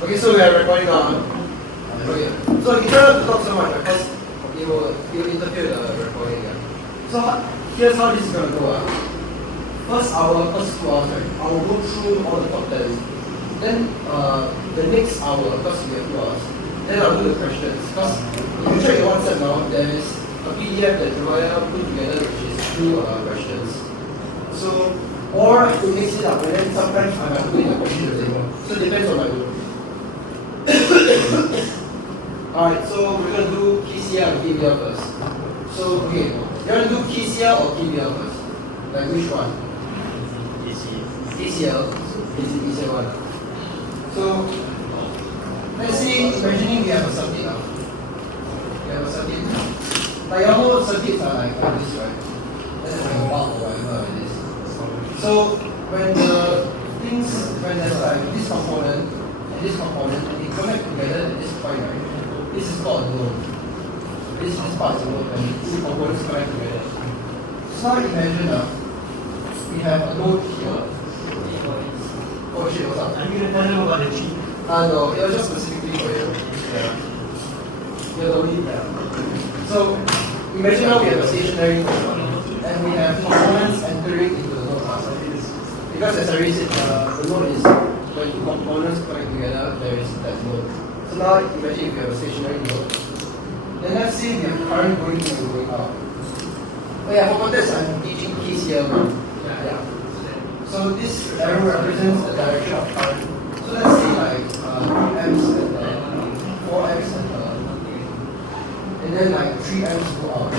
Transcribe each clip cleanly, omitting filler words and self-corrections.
Okay, so we are recording now. Okay. So you try not to talk so much because it will interfere with the recording. Yeah. So here's how this is gonna go. First 2 hours, right, I will go through all the top 10. Then the next hour, because we have 2 hours, then I'll do the questions. Because if you check your WhatsApp now, there is a PDF that Joanna put together which is 2 questions. So, or I could mix it up, and then sometimes I might put in a question today. So it depends on my mood. Alright, so we're going to do KCL and KBL first. So, okay, you want to do KCL or KBL first? Like which one? KCL is the easier one. So, let's say, imagining we have a circuit now. We have a circuit. Like your whole circuits are like this, right? That's like a bulb or whatever it is. So, when there's like this component and this component, and they connect together at this point, right? This is called a node. This part is a node, and two components connect together. So now imagine we have a node here. Oh shit, what's up? Are you going to tell them about the cheat? No, it was just specifically for you. Yeah. You're the only, yeah. So, imagine now we have a stationary node, and we have components entering into the node. Because as I already said, the node is when two components connect together, there is that node. So now imagine if you have a stationary node. Then let's say we have current going in and going out. Oh yeah, for context, I'm teaching KCL now. Yeah. So this arrow represents the direction of current. So let's say like 3 amps at 4 amps at and then like 3 amps go out.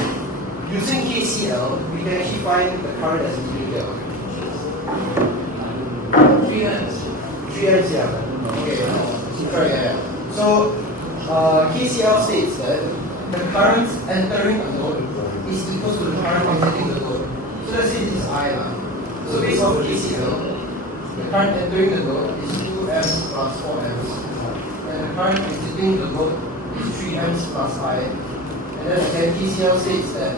Using KCL, we can actually find the current as leading here. 3 amps. 3 amps, yeah. Okay. Sorry, yeah. So KCL states that the current entering a node is equal to the current exiting the node. So let's say this is I. So based on KCL, the current entering the node is 2 amps plus 4 amps. And the current exiting the node is 3 amps plus I. And then again, KCL states that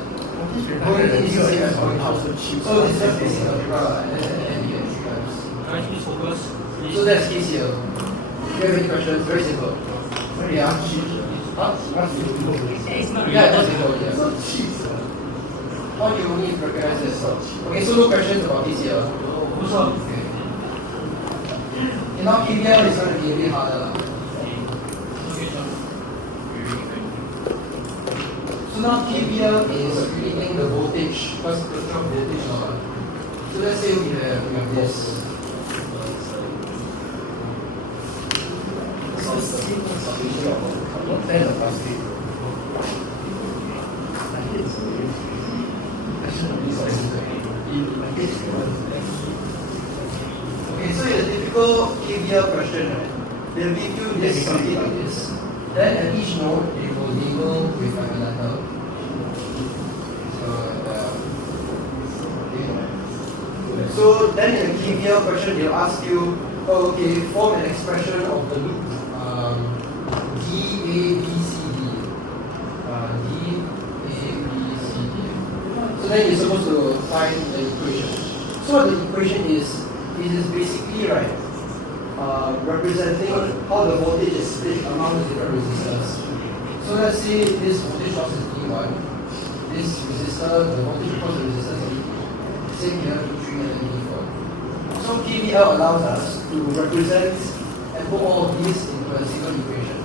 going in is the same as going out. So this is just basic algebra, and then you get 3 amps. Can I please focus? So that's KCL. If you have any questions, very simple. Yeah. Huh? It's not Yeah, that's simple. Yeah. How do you only recognize this? Okay, so no questions about KCL. Okay. Okay, now KBL is going to be a bit harder. So now KBL is creating the voltage because the voltage now. So let's say we have this. Okay, so in a typical KBL question, right, they'll give you this circuit like this. Then at each node, they will label with a letter. So then in a KBL question, they'll ask you, oh, okay, form an expression of the loop D, A, B, C, D. D, A, B, C, D. So then you're supposed to find the equation. So what the equation is basically, right, representing how the voltage is split among the different resistors. So let's say this voltage source is D1. This resistor, the voltage across the resistors is D2. Same here, D3 and D4. So KBL allows us to represent and put all of these into a single equation.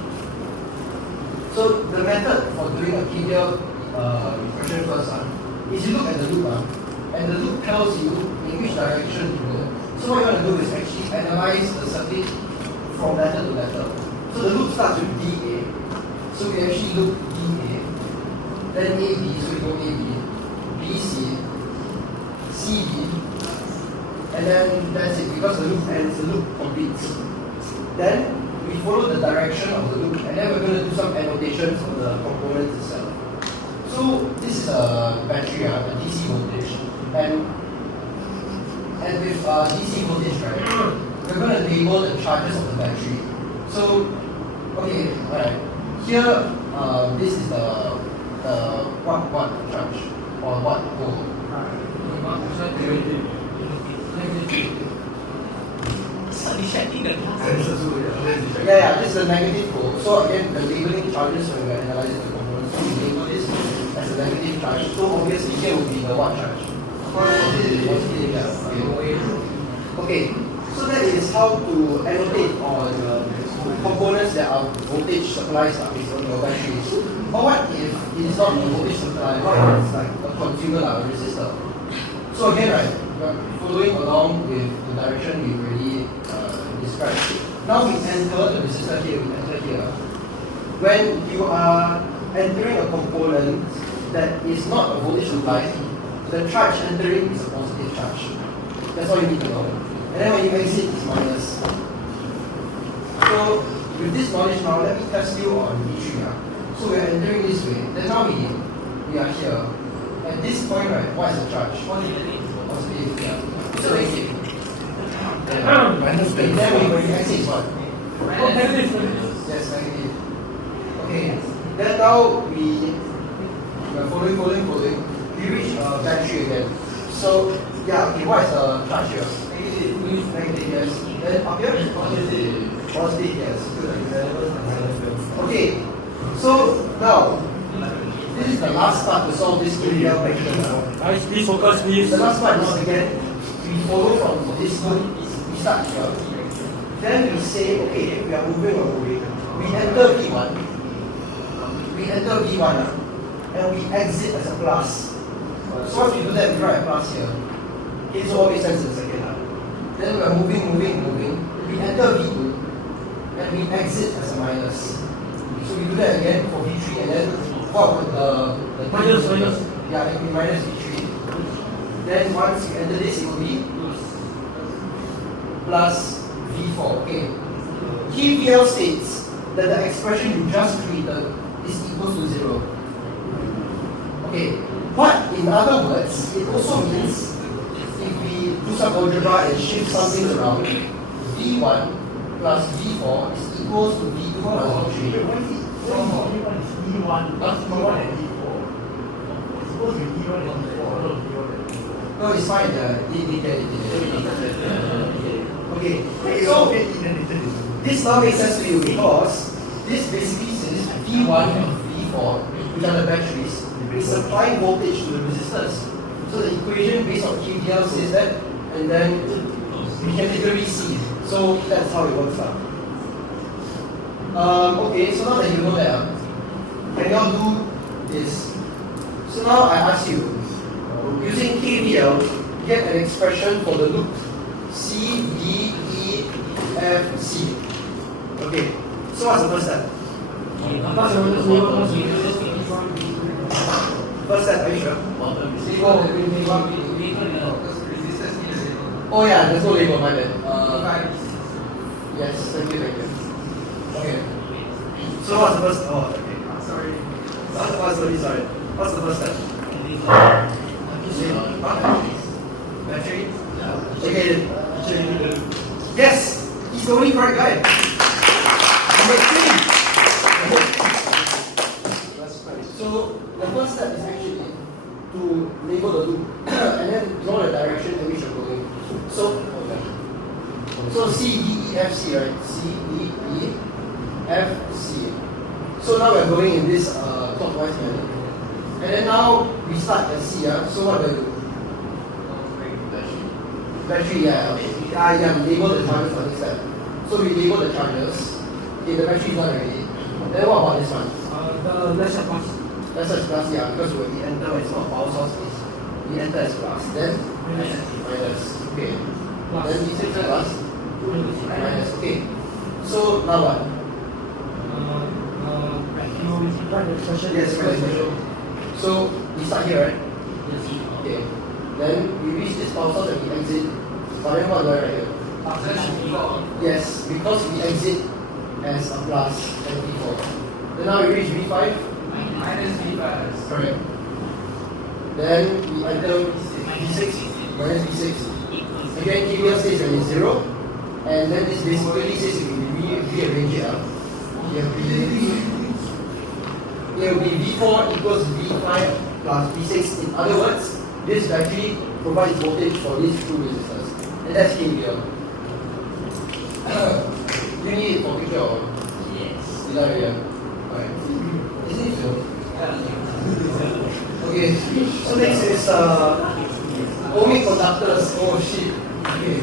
So the method for doing a KBL equation first is you look at the loop and the loop tells you in which direction to go. So what you want to do is actually analyze the circuit from letter to letter. So the loop starts with DA. So we actually look DA, then AB, so we go AB, BC, CB, and then that's it because the loop ends, the loop completes. Then we follow the direction of the loop, and then we're going to do some annotations on the components itself. So this is a battery, a DC voltage, and with DC voltage, right, we're going to label the charges of the battery. So, okay, alright, here this is the watt charge or watt volt. rejecting the glass. Yeah, this is a negative pole. So again, the labeling charges when we're analyzing the components, so we label this as a negative charge. So obviously here will be the what charge? Positive, yeah. Okay, so that is how to annotate on components that are voltage supplies based on your batteries. But what if it is not a voltage supply, what if it's like a consumer, like a resistor? So again, right, we're following along with the direction we already described. Now we enter the resistor here, we enter here. When you are entering a component that is not a voltage supply, the charge entering is a positive charge. That's all you need to know. And then when you exit, it's minus. So with this knowledge now, let me test you on V3. So we are entering this way. Then now we are here. At this point, right, what is the charge? Positive. Yeah. So negative. Minus. Then when you exit, what? Negative. Yes, negative. Okay. Then now we are following. We reach battery again. So yeah, okay, what is the charge here? Negative, yes. Then up here? Positive, yes. Okay. So now this is the last part to solve this trivial question. Guys, please focus, please. The last part is again, we follow from this one, we start here. Then we say, okay, we are moving. We enter V1. And we exit as a plus. So once we do that, we write a plus here. Okay, so what makes sense in a second. Then we are moving. We enter V2 and we exit as a minus. So we do that again for V3 and then what would the Minus. Yeah, it will be minus V3. Then once you enter this, it will be plus V4. Okay. KVL states that the expression you just created is equal to 0. Okay. But in other words, it also means if we do some algebra and shift something around, V1 plus V4 is equals to V2 plus V3. No, it's fine. Okay, so this now makes sense to you because this basically says V1 and V4, which are the batteries, is supplying voltage to the resistors. So the equation based on KVL says that, and then we can literally see it. So that's how it works out. Okay, so now that you know that, can you all do this? So now I ask you, using KVL, get an expression for the loop C, D, E, F, C. Okay, so what's the first step? First step, are you sure? Oh yeah, there's no label, my bad. Yes, thank you. Okay. So what's the first? Oh, okay. Sorry. What's the first step? Battery? Okay. Yes! He's the only correct guy. Number 3. That's right. So the first step is actually to label the loop and then draw the direction in which you're going. So C, D, E, F, C, right? C, D, E, F, C. So now we're going in this clockwise manner. And then now we start at C, so what do I do? Battery, yeah, okay. We label the charges for this step. So we label the charges. Okay, the battery is done already. Then what about this one? The lesser plus. Lesser plus, yeah, because when we enter, it's not power source, we enter as plus. Then minus. Okay. Then we say plus. Minus. Okay. So now what? Yes, expression. So we start here, right? Okay. Then we reach this power source and we exit. But then what do I write here? Yes, because we exit as a plus and V4. Then now we reach V5. Minus V5. Correct. Then we enter V6. Minus V6. Again, KVL says that it's 0. And then this basically says if we rearrange it up, it will be V4 equals V5 plus V6. In other words, this battery provides voltage for these two resistors. And that's KVL. You need it for picture or? Yes. Alright. Isn't it so? Okay, so next is ohmic conductors. Oh shit. Okay.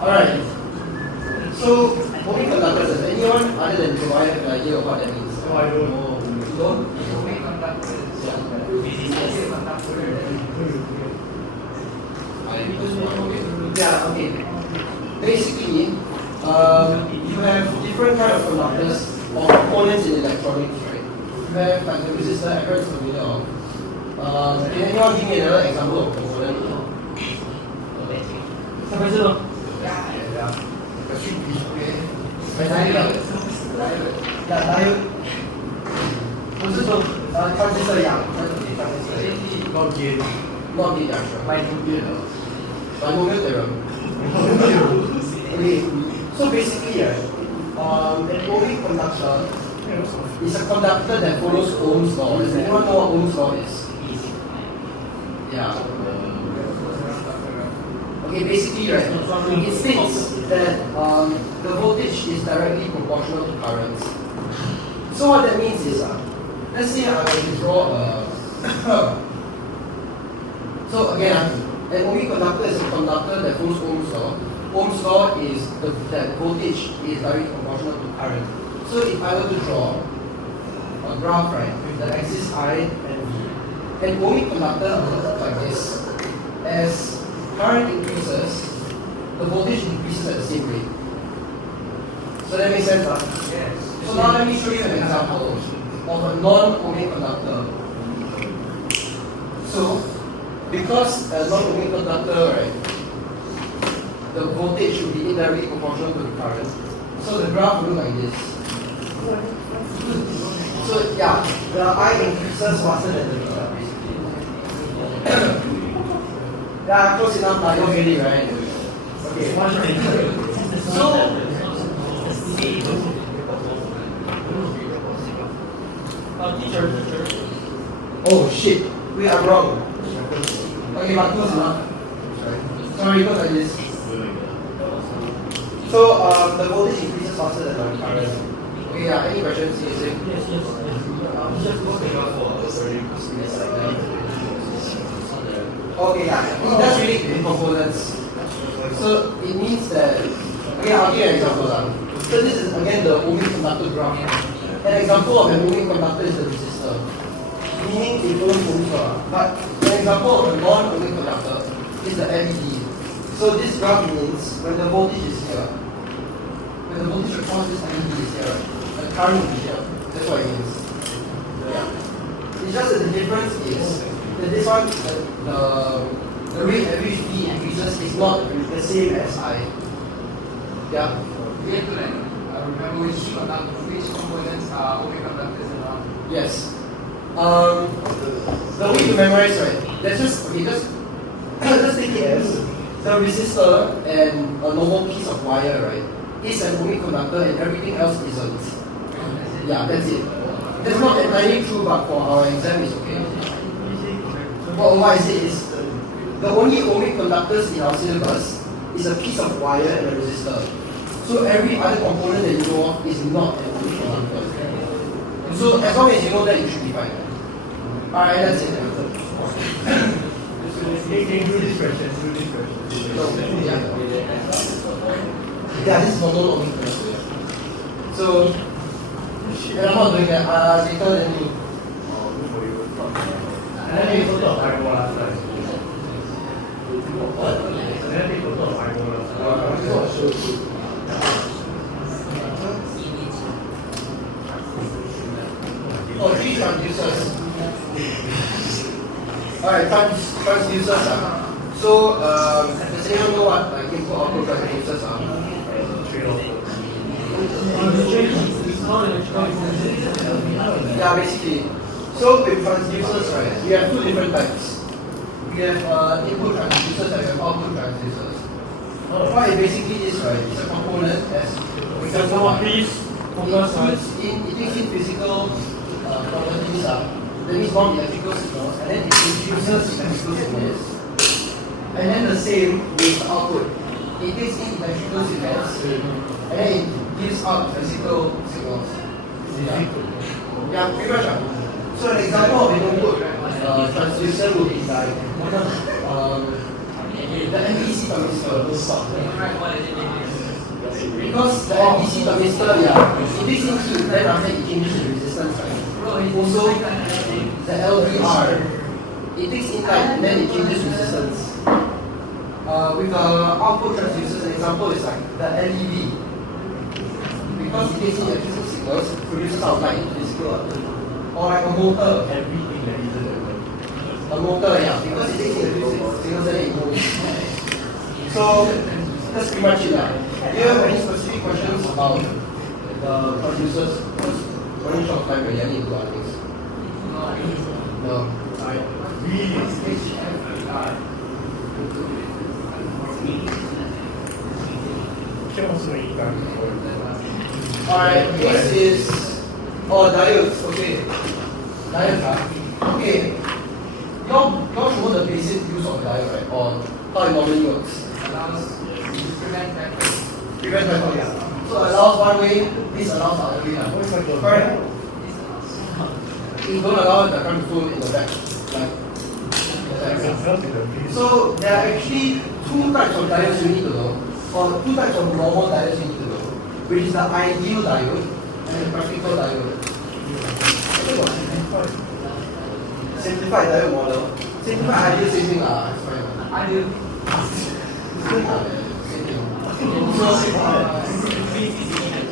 Alright. So, ohmic conductors, does anyone other than Joanne have an idea of what that means? No, I don't. You don't? Yeah, okay. Basically, you have different kind of conductors or components in electronics, right? You have like the resistor, everyone's familiar of. Can anyone give me another example of component? Diode. 不是说transistor 一样，transistor Not gay. not the actual. Binomial theorem. Okay, so basically, right, an ohmic conductor is a conductor that follows Ohm's law. Does anyone know what Ohm's law is? Yeah. Okay, basically, right, it states that the voltage is directly proportional to current. So what that means is, let's say I will draw a. So again, an ohmic conductor is a conductor that follows Ohm's law. Ohm's law is that voltage is directly proportional to current. So if I were to draw a graph, right, with the axis I and V, an ohmic conductor will look like this. As current increases, the voltage increases at the same rate. So that makes sense, huh? Yes. So now let me show you an example of a non-ohmic conductor. So, because a non-ohmic conductor, right, the voltage should be indirectly proportional to the current. So the graph will look like this. So yeah, the I increases faster than the V. Yeah, close enough. I don't get it, right? Okay. So. Teacher. Oh shit, we are wrong. Okay, but close enough. Sorry, go like this. So the voltage increases faster than the current. Okay, yeah, any questions? Yes. Okay, yeah, it does relate to components. So it means that, okay, I'll give you an example. So this is again the ohmic conductor graph. An example of an ohmic conductor is the resistor, meaning it follows Ohm's law. But an example of a non-ohmic conductor is the LED. So this graph means when the voltage is here, when the voltage across this LED is here, the current will be here. That's what it means. Yeah. It's just that the difference is that this one, the rate at which V increases is not the same as I. Yeah. We have to remember which components are ohmic conductors and not. Yes. The way to memorize, right? Let's just just take it as the resistor and a normal piece of wire, right, is an ohmic conductor and everything else isn't. Yeah, that's it. That's not entirely true, but for our exam it's okay. What I say is the only ohmic conductors in our syllabus is a piece of wire and a resistor. So every other component that you know of is not an ohmic conductor. So as long as you know that, you should be fine. Alright, that's it. Do this question. Yeah, this is for non-ohmic conductor. So, and I'm not doing that. Later than you. And then take photo of eyeball last time. What? And then take photo of eyeball last time. Oh, 3 transducers. Alright, transducers. So, does anyone know what input output transducers are? Yeah, basically. So with transducers, right, we have two different types. We have input transducers and we have output transducers. What it basically is, right, it's a component as example, please focus on. it takes in physical properties, that means non-electrical signals, and then it induces electrical signals. And then the same with the output. It takes in electrical signals, and then it gives out physical signals. Yeah, pretty much. So an example of an input transducer would be like the NBC thermistor. Because the NBC thermistor, it takes in heat, then after it changes the resistance, right? Also, the LDR, it takes in light, and then it changes resistance. With the output transducers, an example is like the LED. Because it takes in electrical signals, produces out light into physical output. Or like a motor. Everything that isn't A motor, yeah, because it takes in electrical signals and it moves. So that's pretty much it. Do you have any specific questions about the transducers? Because running short of time, really, I need to do other things. No. Alright, this is diodes, okay. Diodes, okay. You all know the basic use of diode, right? Or how it normally works. Prevent backup, yeah. So allows one way, this allows the other way. Correct? It don't allow the current to flow in the back. So there are actually two types of diodes you need to know, or two types of normal diodes you need to know, which is the ideal diode and the practical diode. Simplified diode model. Simplified ideal, same thing lah. Ideal.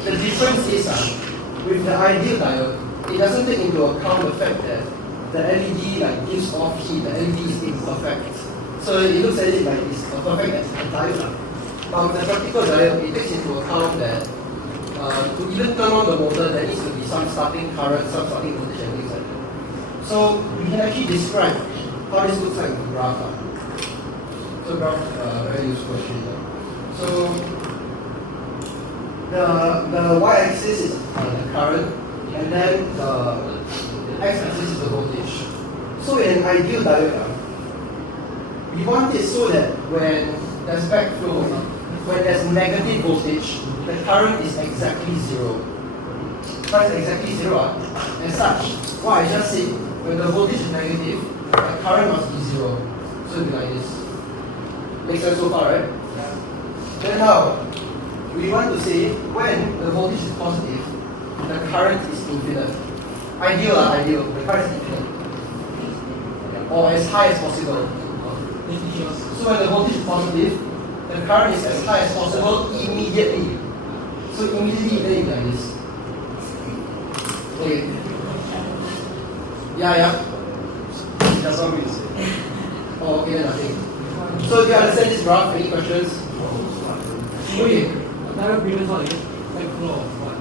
The difference is with the ideal diode, it doesn't take into account the fact that the LED gives off heat, the LED is imperfect. So it looks at it like it's a perfect diode. But with the practical diode, it takes into account that to even turn on the motor, there needs to be some starting current, some starting voltage, and things like that. So we can actually describe how this looks like in the graph. So graph, very useful actually. So the y-axis is the current, and then the x-axis is the voltage. So in an ideal diode, we want it so that when there's backflow, when there's negative voltage, the current is exactly zero. Why is exactly zero? As such, what I just said, when the voltage is negative, the current must be zero. So it'll be like this. Makes sense so far, right? Then now, we want to say when the voltage is positive, the current is infinite. Ideal, the current is infinite. Or as high as possible. So when the voltage is positive, the current is as high as possible immediately. So immediately then you like this. Okay. Yeah. That's what we say. Oh, okay, then nothing. So do you understand this graph? Any questions? Okay. Direct previous one again. Backflow of what?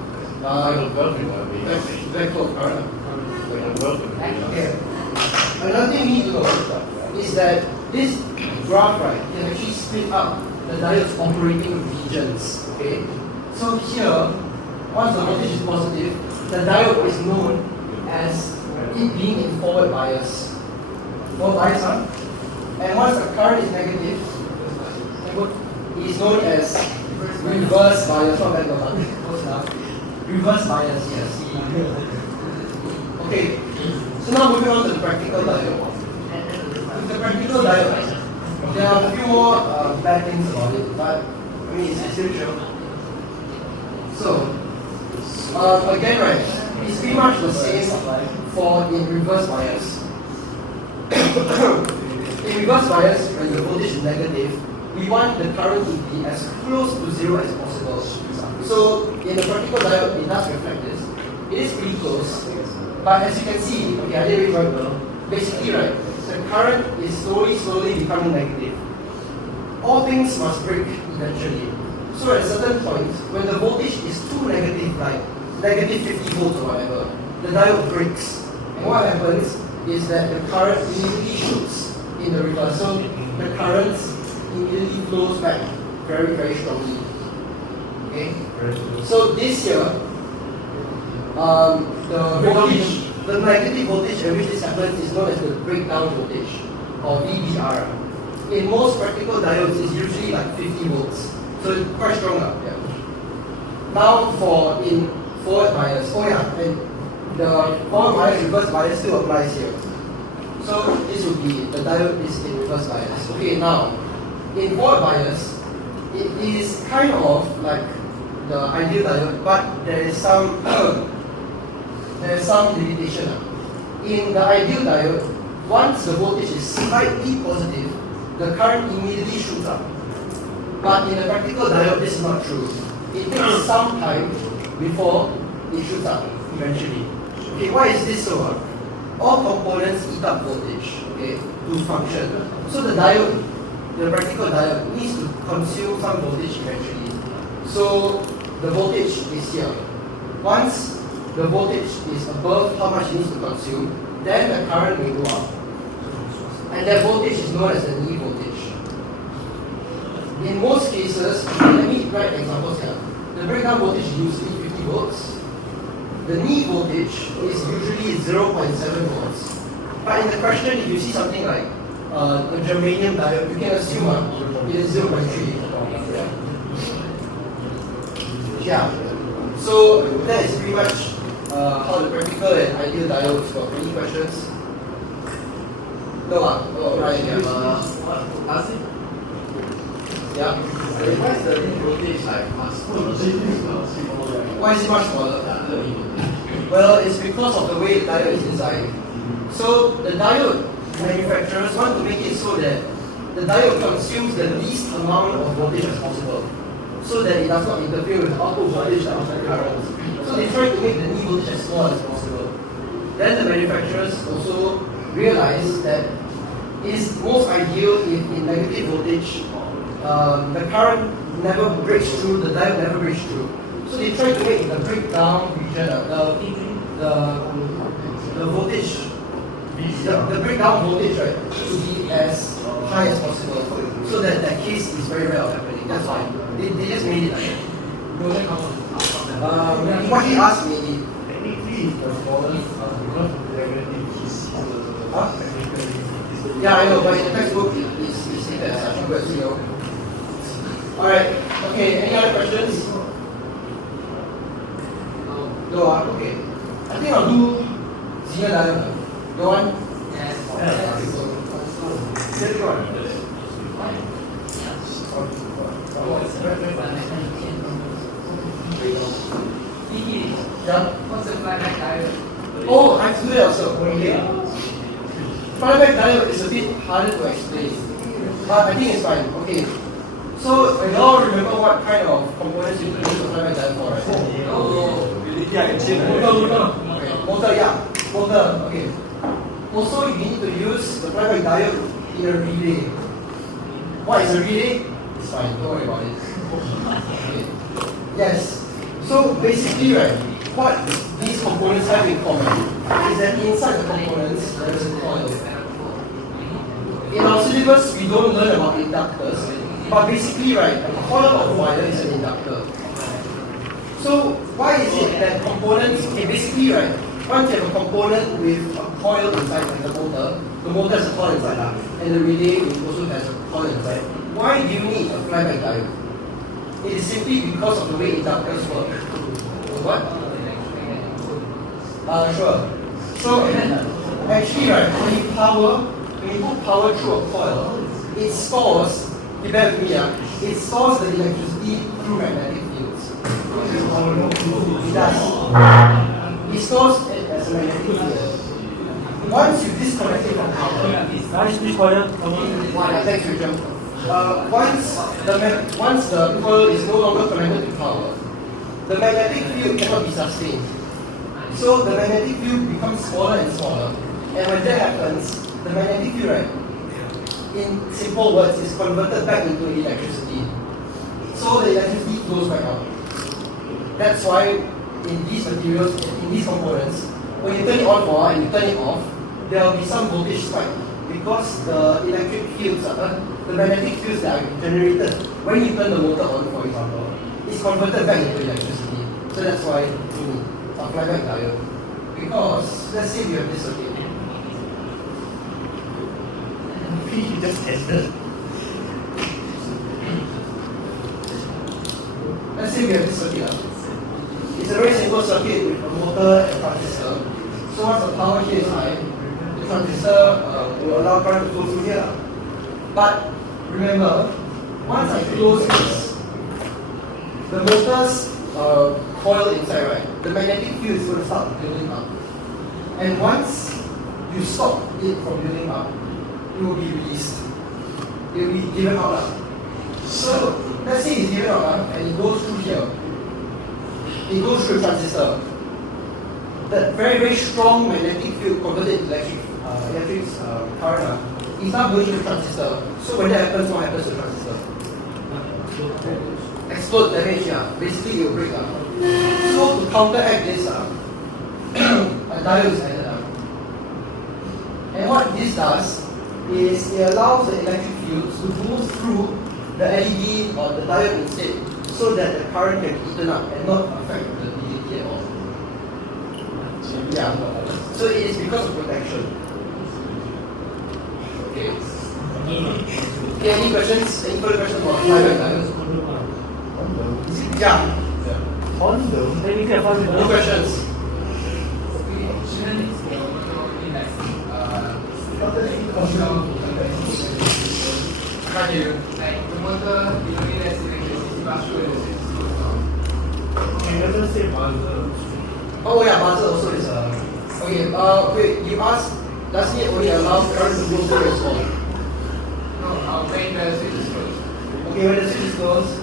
Backflow of current. Okay. Another thing we need to know is that this graph, right, can actually split up the diode's operating regions. Okay. So here, once the voltage is positive, the diode is known as it being in forward bias. Forward bias, huh? And once the current is negative, it is known as reverse bias. Not that one. Reverse bias, yes. Okay. So now moving on to the practical diode. With the practical diode, there are a few more bad things about it, but I mean it's still true. So again, right, it's pretty much the same for in reverse bias. In reverse bias, when the voltage is negative, we want the current to be as close to zero as possible. So in the practical diode, it does reflect this. It is pretty close, but as you can see, okay, I didn't really well. Basically, right, the current is slowly becoming negative. All things must break eventually. So at a certain point, when the voltage is too negative, like negative 50 volts or whatever, the diode breaks. And what happens is that the current immediately shoots in the reverse. So the current immediately flows back very, very strongly. Okay? So this here, the magnetic voltage at which this happens is known as the breakdown voltage, or VBR. In most practical diodes, it's usually like 50 volts. So it's quite strong. Yeah. Now for in forward bias, and the forward bias, reverse bias still applies here. So this would be, the diode is in reverse bias. Okay, now, in forward bias, it is kind of like the ideal diode, but there is some limitation. In the ideal diode, once the voltage is slightly positive, the current immediately shoots up. But in a practical diode, this is not true. It takes some time before it shoots up eventually. Okay, why is this so? All components eat up voltage, okay, to function. So the diode, the practical diode, needs to consume some voltage eventually. So the voltage is here. Once the voltage is above how much it needs to consume, then the current will go up. And that voltage is known as the knee voltage. In most cases, let me write examples here. The breakdown voltage is usually 50 volts. The knee voltage is usually 0.7 volts. But in the question, if you see something like a germanium diode, you can assume it is 0.3. Yeah. So that is pretty much how the practical and ideal diodes work. Any questions? No, right, yeah. Yeah. Why is the voltage like much smaller? Why is it much smaller? Well, it's because of the way the diode is designed. So the diode manufacturers want to make it so that the diode consumes the least amount of voltage as possible, so that it does not interfere with the output voltage of the current. So they try to make the knee voltage as small as possible. Then the manufacturers also realize that it is most ideal if in negative voltage the current never breaks through, the diode never breaks through. So they try to make the breakdown region, the voltage, the breakdown voltage, right, to be as high as possible. So that that case is very rare of happening. That's fine. They just made it like that. What he asked me, yeah, I know, but in the textbook it's stated as such. But you know. Alright, okay, any other questions? No, okay. I think I'll do zero diode. Go on? Yes. Second one. Yeah. What's the flyback diode? Oh, I have to do that also. Okay. Flyback diode is a bit harder to explain, but I think it's fine. Okay. So you all remember what kind of components you use the flyback diode for, right? Motor, yeah. Motor, okay. Also, you need to use the flyback diode in a relay. What is a relay? It's fine, don't worry about it. Okay. Yes. So basically, right, what these components have in common is that inside the components there is a coil. In our syllabus, we don't learn about inductors, but basically, right, a coil of wire is an inductor. So why is it that components? Okay, basically, right, once you have a component with a coil inside, like the motor has a coil inside, and the relay which also has a coil inside. Why do you need a flyback diode? It is simply because of the way inductors work. What? Sure. So actually, right, when you put power through a coil, it stores. Bear with me, it stores the electricity through magnetic fields. It does. It stores it as a magnetic field. Once you disconnect it from power, thanks, Richard. Once the coil is no longer connected to power, the magnetic field cannot be sustained. So the magnetic field becomes smaller and smaller. And when that happens, the magnetic field, right, in simple words, is converted back into electricity. So the electricity goes back out. That's why in these materials, in these components, when you turn it on for a while and you turn it off, there will be some voltage spike because the electric fields, the magnetic fields that are generated when you turn the motor on, for example, is converted back into electricity. So that's why we need a flyback diode. Because let's say we have this circuit. You just tested. Let's say we have this circuit. It's a very simple circuit with a motor and transistor. So once the power here is high, the transistor will allow current to flow through here. But remember, once I close this, the motor's coil inside, right? The magnetic field is going to start building up. And once you stop it from building up, it will be released. It will be given out. So let's say it's given out and it goes through here. It goes through a transistor. That very, very strong magnetic field converted to electric current is now going through the transistor. So when that happens, what happens to the transistor? Explode, damage, basically it will break. So to counteract this, a diode is added. And what this does is it allows the electric fields to move through the LED or the diode instead, so that the current can be eaten up and not affect the DAT at all. Yeah. So it is because of protection. Okay. Okay, any questions? Any further questions about flyback diodes? Yeah. Condom? Then you can find No questions. Can't hear you. Like the motor, it only lets electricity pass through and the switch is closed down. It doesn't say buzzer. Oh yeah, buzzer also is okay, wait, you asked, does it only allow current to go through as well? No, when the switch is closed. Okay, when the switch is closed,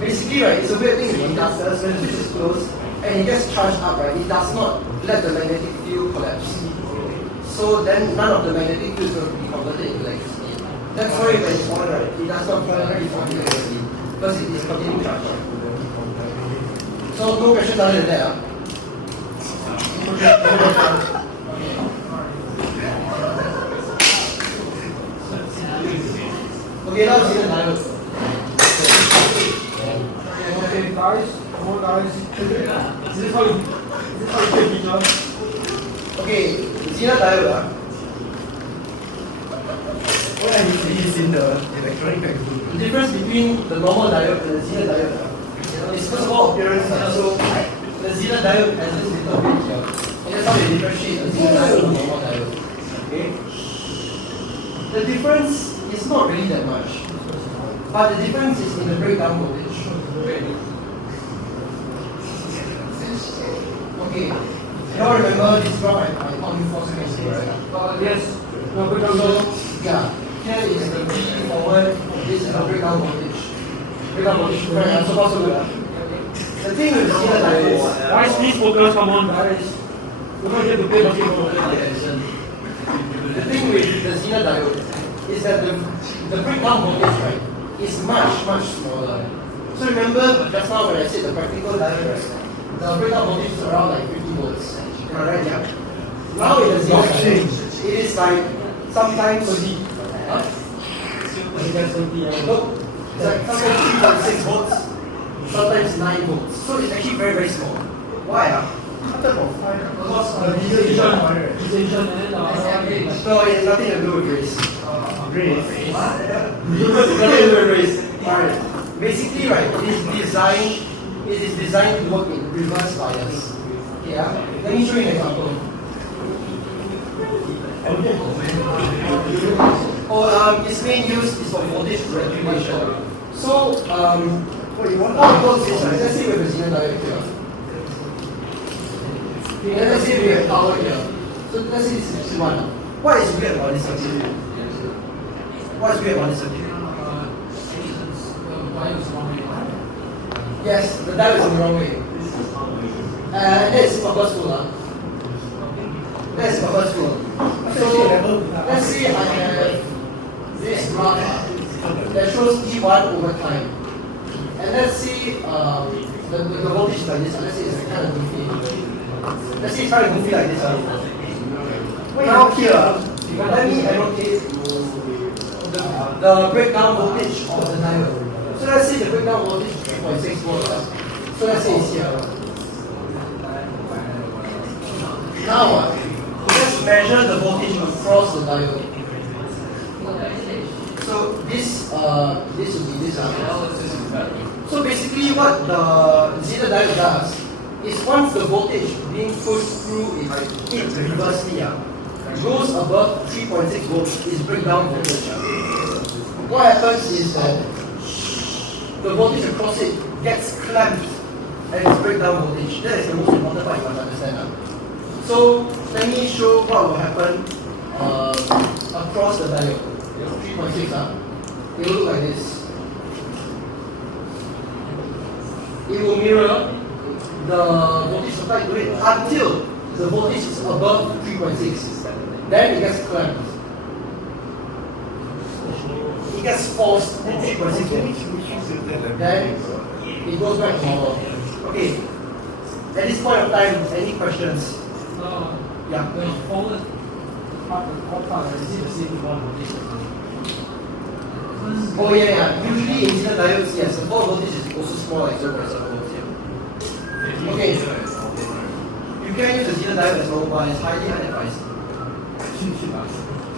basically right, it's a weird thing with inductors. When the switch is closed and it gets charged up, right, it does not let the magnetic field collapse. So then none of the magnetic field is going to be converted into electricity. That's why when it's on, right, it does not convert into electricity because it is continuing charge. So no questions other than that. Okay, now see the diode. Okay, guys, come on, guys. Is this how you take picture? Okay, Zener diode. What are you in the electronic textbook? The difference between the normal diode and the Zener diode is first of all appearance. So the Zener diode has this little bit here, and that's how they differentiate the Zener diode from the normal diode. Okay. The difference is not really that much, but the difference is in the breakdown voltage. Okay. You all remember this graph I taught you 4 seconds ago, right? Yes. So, yeah, here is the V forward, this is the breakdown voltage. Breakdown voltage, right? So far so good. The thing with the Zener diode is, Guys, please focus, come on, guys. We're not here to play basketball. the thing with the Zener diode is that the breakdown voltage, right, is much, much smaller. So remember just now when I said the practical diode, right, the breakdown voltage is around like 50 volts. Am I right? Yeah. Now in the Zener diode, it is like sometimes huh? Nope. It's like sometimes 3.6 volts, sometimes 9 volts. So it's actually very, very small. Why? Because the visualization and No, it has nothing to do with race. grace. Nothing to do with race. Alright. Basically, right, it is designed to work in reverse bias. Okay, let me show you an example. Its main use is for voltage regulation. So, what it works is, let's say we have a Zener diode here. And let's say we have power here. So let's say this is Q1. What is weird about this circuit? What is weird about this circuit? Yes, the diode is in the wrong way. That's purposeful. That's purposeful. So let's say I have this graph that shows T1 over time. And let's see the voltage is like this. Let's say it's kind of goofy. Let's say it's kind of goofy like this. Now here, let me allocate the breakdown voltage of the diode. So let's say the breakdown voltage is 3.6 volts. So let's say it's here. Now, let's measure the voltage across the diode. So this will be this. So basically, what the Zener diode does is once the voltage being pushed through it reversely goes above 3.6 volts, is breakdown voltage. What happens is that the voltage across it gets clamped and it's breakdown voltage. That is the most important part you must understand. So let me show what will happen across the diode. 3.6. It will look like this. It will mirror the voltage supplied to it until the voltage is above 3.6. Then it gets clamped. It gets forced at 3.6 volts. Then it goes back to normal. Okay. At this point of time, any questions? Yeah. The forward part, is it the same one voltage? Oh yeah. Usually in Zener diodes, yes, the forward voltage is also small, like 0.7 volts here. Okay. You can use the Zener diode as well, but it's highly unadvised.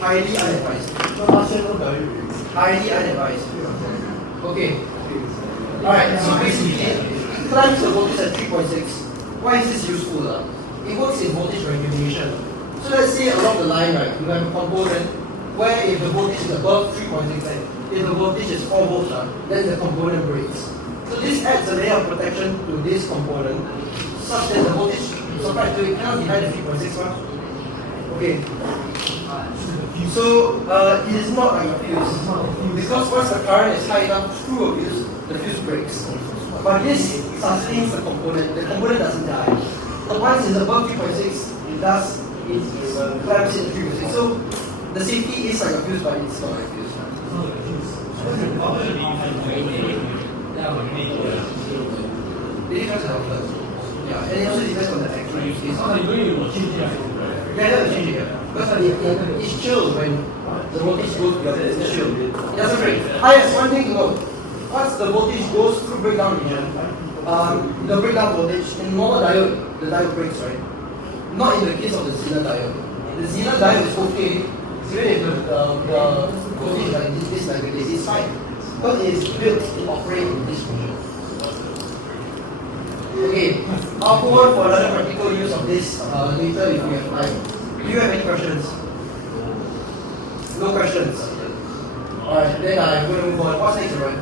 Highly unadvised. Highly unadvised. Okay. Alright, so basically, clamps the voltage at 3.6. Why is this useful? It works in voltage regulation. So let's say along the line, right, you have a component where if the voltage is above 3.6, if the voltage is 4 volts, then the component breaks. So this adds a layer of protection to this component such that the voltage supplied to it cannot be higher than 3.6 one. Okay. So it is not like a fuse. Because once the current is high enough through a fuse, the fuse breaks. But this sustains the component. The component doesn't die. But once it's above 3.6, it clamps it to 3.6. So the safety is like a fuse, but it's not like a fuse. Yeah, and it also depends on the actual use case. Yeah, that will change it. Because it's chill when the voltage goes beyond it. It's chill. It doesn't break. Yes, one thing to know. Once the voltage goes through breakdown region, the breakdown voltage in normal diode, the diode breaks, right? Not in the case of the Zener diode. The Zener diode is okay, even if the voltage is like this, like this, it's fine. Because it is built to operate in this region. Okay, I'll go on for another practical use of this later if we have time. Do you have any questions? No questions? Alright, then I'm going to move on. What's next, right?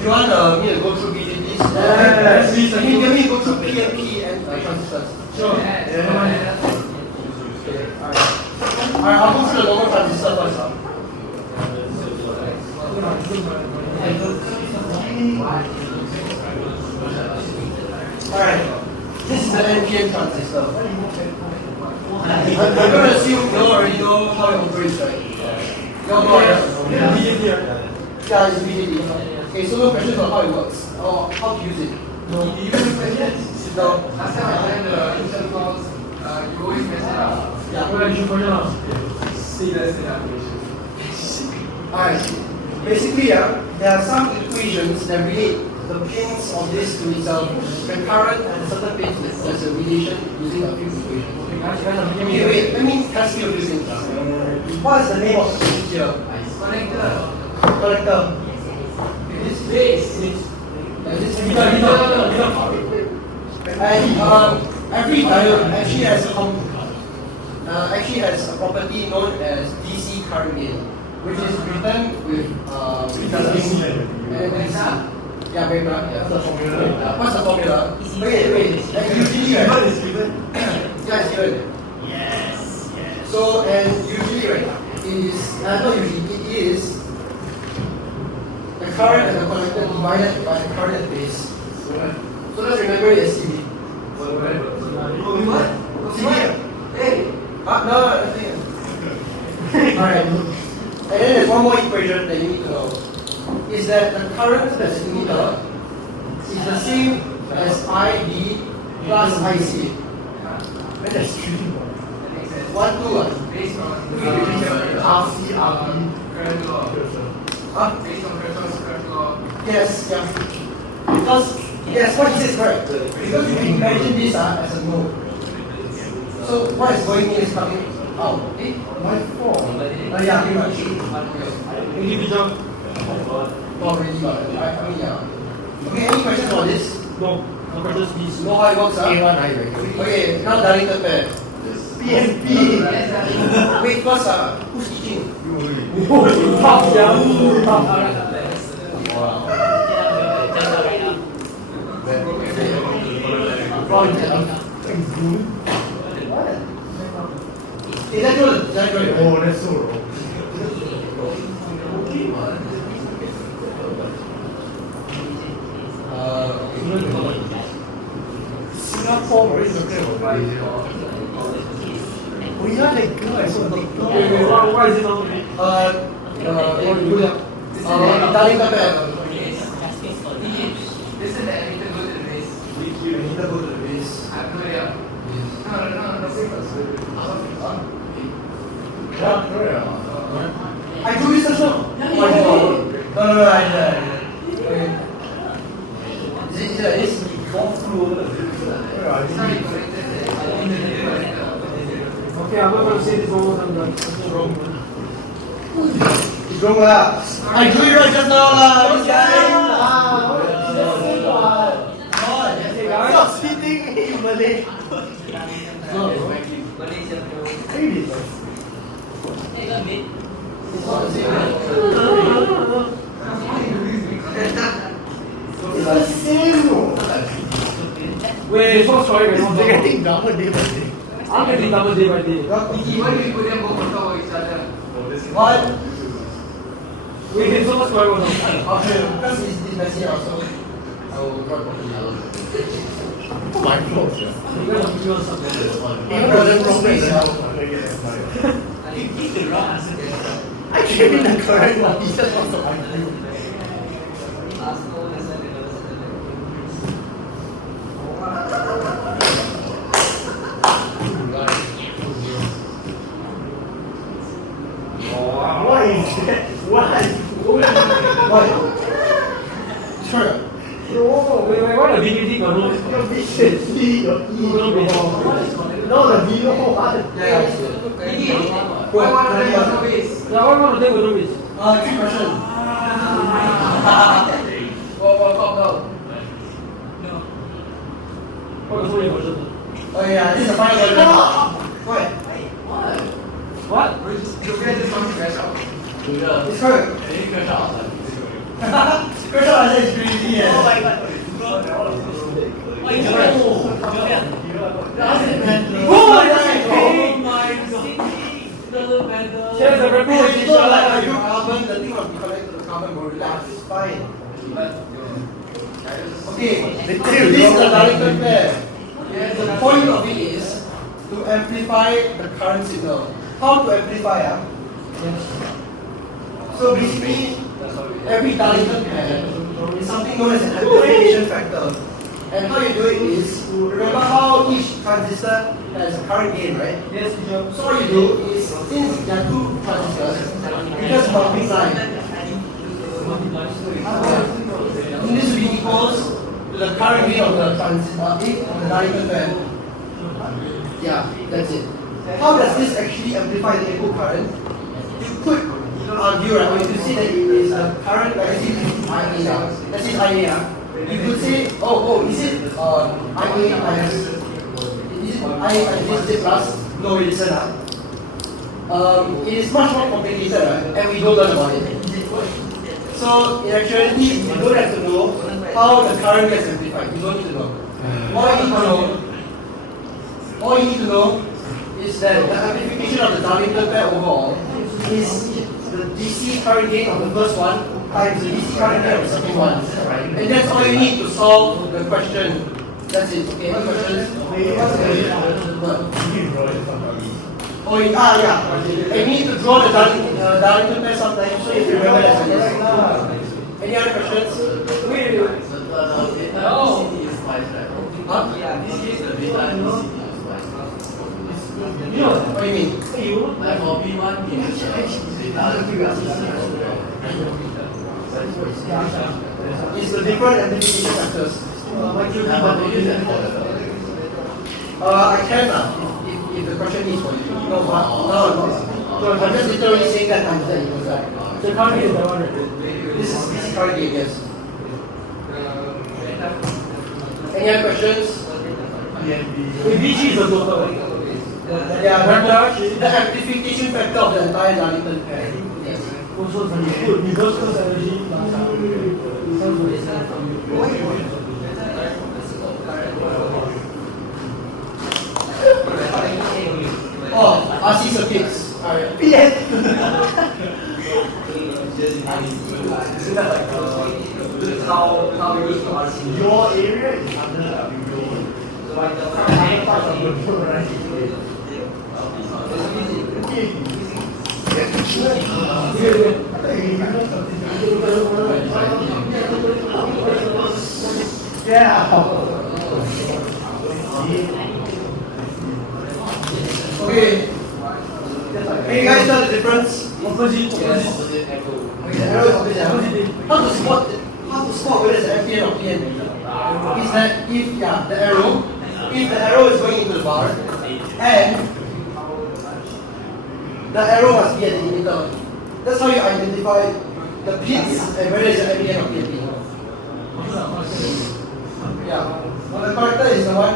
You want me to go through BJTs? Yes. Can you get me to go through PNP and transistors? Sure. Alright, I'll go through the normal transistor first. Alright, this is the NPN transistor. I'm going to assume you already know how it operates, right? You all know it? Yeah, it's BJT. Okay, so no questions on how it works or how to use it. No, do you use questions? No. Last time I learned the instant calls, you always mess it up. Yeah. See that's the application. Alright, basically, there are some equations that relate the pins of this to itself. The current and certain pins, there's a relation using a few equations. Okay, wait, let me ask you a few things. What is the name of the switch here? Connector. Connector. This base. And every diode actually has a property known as DC current gain, which is written with DC. Yeah, very good. Yeah, the formula. What's the formula? Wait. Usually, right? Yeah, it's given. Yes. So, and usually, right, it is, not usually, it is the current and the connector divided by the current at base. So let's remember it as CV. What? CV? Hey! No, nothing. Alright. And then there's one more equation that you need to know. Is that the current that's in meter is the same as IB plus IC. When there's 3 more. 1, 2, Based on RC, RB. current law. Huh? Based on Kirchhoff's current law. Yes, yeah. Because, yes, what he says is correct. Because you imagine this as a node. So what is going in is coming out. Eh? My 4. Yeah, pretty much. Individual. Not really, but I mean, yeah. Okay, any questions on this? No. No questions, please. Know how it works, huh? Okay, now Darlington pair. PNP. Wait, first, who's teaching? Tough, yeah. Tough. Is that good? Is that good? Oh, that's so wrong. Singapore, where is the place? Oh yeah, that girl, I saw that girl. Why is it not me? Darlington pair. Listen, I need to go to the race. You need to go to the base. I have no idea. No. I do research now. No, I okay. Is it like this? Walk through over It's not connected. Okay, I'm not going to say this one more time. It's wrong. It's wrong lah. I do it right just now lah. This guy. Stop spitting in Malay. It's not the same. It's the same. Wait, so sorry. It's getting double day by day. I'm getting double day by day. Why do you put them both on top of each other? What? Wait, so what's going on? Okay, because it's messy also. I will drop it. Oh my god. You're going to give us something. Even though the problem I gave him the correct one. He just wants to argue. Why is that? Why? Why? Sure. No, wait, why the DVD got no? Your B says C, your E, your O. No, the below one. Yeah. Why one of them was no base? Yeah, why one of them got no base? 3 questions. What top down? What the full version? Oh yeah, this is the final version. Why? What? You get this one fresh out. It's correct. Question answer is crazy. Oh my god. Here's the It's representation. not like a carbon, the thing must be connected to the carbon, bro. Relax, it's fine. Okay, this is the Darlington pair. The point of it is to amplify the current signal. How to amplify? So basically, every Darlington pair is something known as an amplification factor. And how you do it is, remember how each transistor has a current gain, right? Yes, teacher. So what you do is, since there are 2 transistors, you just multiply. And this will be equals to the current gain of the transistor, of the Darlington pair. Yeah, that's it. How does this actually amplify the input current? You could argue, right, or you could say that it is a current, like I said, IA. Let's say IA. You could say, is it IA times, is it IA times this plus? No, it isn't. It is much more complicated, right? And we don't learn about it. So, in actuality, you don't have to know how the current gets amplified. You don't need to know. All you need to know is that the amplification of the Darlington pair overall is the DC current gain of the first one times the DC current gain of the second one. And that's all you need to solve the question. That's it. Okay, what questions? Yeah. And you need to draw the Darlington pair sometimes, so you remember that. Any other questions? Wait. Huh? What do you mean? It's the different amplification factors. I can if the question is for you. No, but no. So I'm just literally saying that times that equals that. So currently is the one that This is currently yes. Any other questions? VG is the total. Yeah, the amplification factor of the entire Darlington pair. Yes. Also, the reversal energy. Oh, RC circuits. Yes. Your area is under the like the part of the polarization. Yeah. Okay. Can you guys tell the difference? Opposite. Okay, the arrow is opposite. How to spot whether it's NPN or PN? Is that if the arrow is going into the bar and the arrow must be at the emitter. That's how you identify the pins and whether it's an NPN or PNP. Yeah. Well, the corrector is the one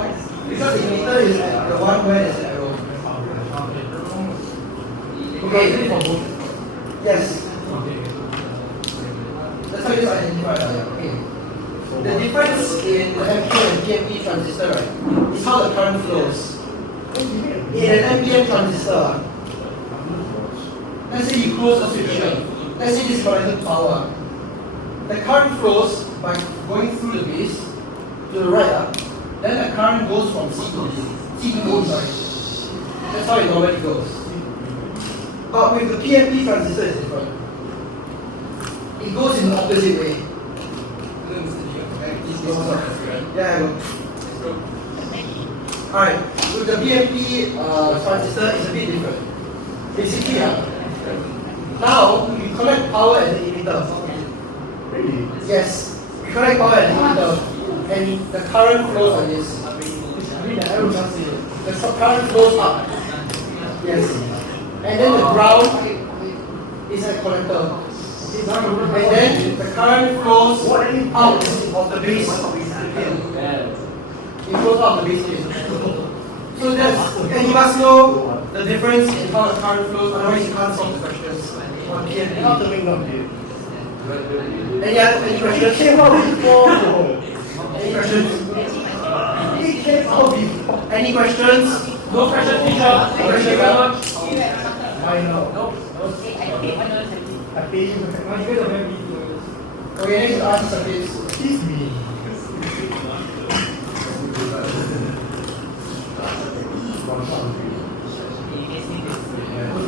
because the emitter is the one where there's an arrow. Okay. Yes. That's how you identify that. Okay. The difference in the NPN and PNP transistor, right, is how the current flows. In an NPN transistor, let's say you close a switch here. Let's say this is connected to power. The current flows by going through the base to the right. Then the current goes from C to D. C to O, sorry. That's how it normally goes. But with the PNP transistor, it's different. It goes in the opposite way. Yeah, I go. Alright, with the PNP transistor, it's a bit different. Basically, now we connect power at the emitter. Really? Yes, we connect power at the emitter, and the current flows like this. The arrow just here. The current flows up. Yes. And then the ground is a collector. And then the current flows out of the base pin. It flows out of the base pin. So that's, and you must know the difference in how the current flows, otherwise you can't solve the questions on PNP. Not the wing of it. Any questions? Came out before. Any questions? It came out before. Any questions? No question, teacher. No question very much. I know. I pay you. Okay, next ask circuits. Kiss me.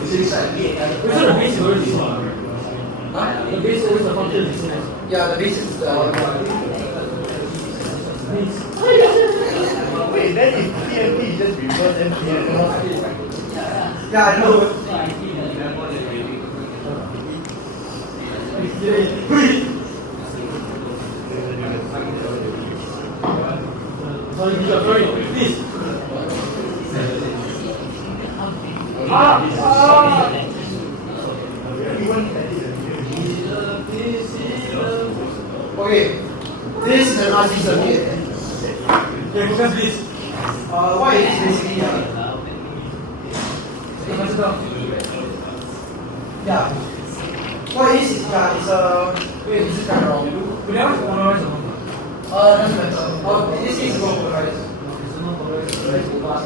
The base is already the base is always the function is the same. Yeah, the base is the. Wait, then if PNP is just reverse NPN. Yeah, I know. Sorry, please. Okay, this is an RC circuit. Okay, focus please. What is basically yeah. What is it's a wait, this is kind of wrong. Doesn't matter. This is wrong polarized. This is wrong.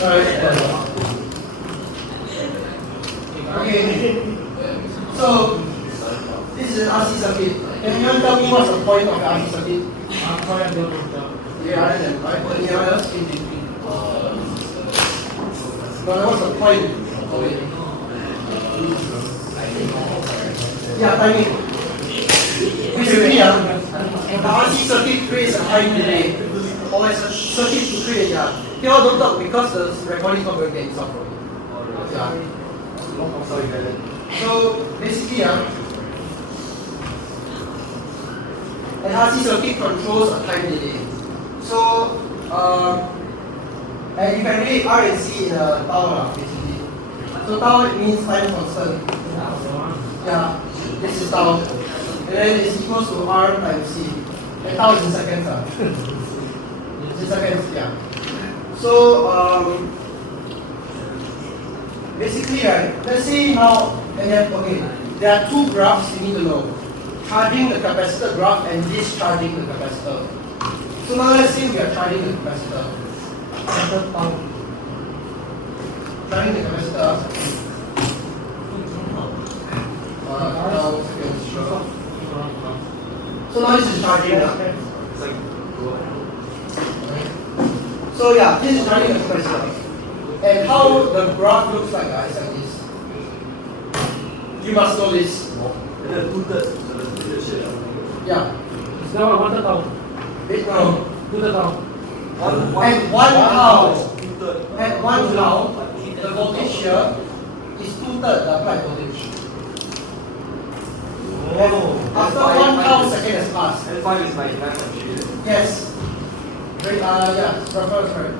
Alright. This is an RC circuit. Can anyone tell me what's the point of the RC circuit? Sorry, I don't know. Yeah, I don't know. Right? Anyone else? No, what's the point of it? Yeah, timing. Basically, the RC circuit creates a time delay. Or as a circuit to create, yeah. Here, don't talk because the recording is not going to get itself from it. Yeah. So, basically, an RC circuit controls a time delay. So, and you can read R and C in a tau, basically. So, tau means time constant. Yeah, this is tau. And then it's equals to R times C. And tau is in seconds. It's in seconds, yeah. So, basically, right, let's say now, okay, there are two graphs you need to know. Charging the capacitor graph and discharging the capacitor. So now let's say we are charging the capacitor. Charging the capacitor. So now this is charging. So yeah, this is charging the capacitor. And how the graph looks like, is like this. You must know this. Yeah. So, I want to know. Wait, no. At 1 tau, the voltage here is 2/3 the applied voltage. After 1 tau second has passed. And 5 is 99.3. Yes. Right, yeah, correct.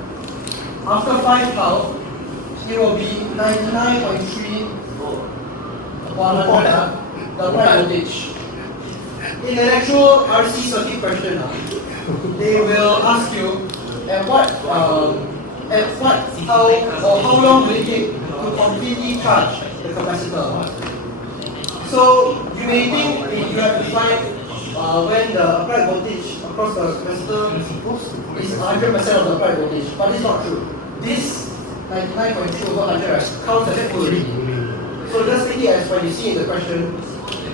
After 5 tau, it will be 99.3 upon 100, the applied voltage. In an actual RC circuit question, they will ask you at what how long will it take to completely charge the capacitor. So you may think you have to find when the applied voltage across the capacitor is 100% of the applied voltage, but it's not true. This 99.2 over 100 counts as full. So just take it as what you see in the question,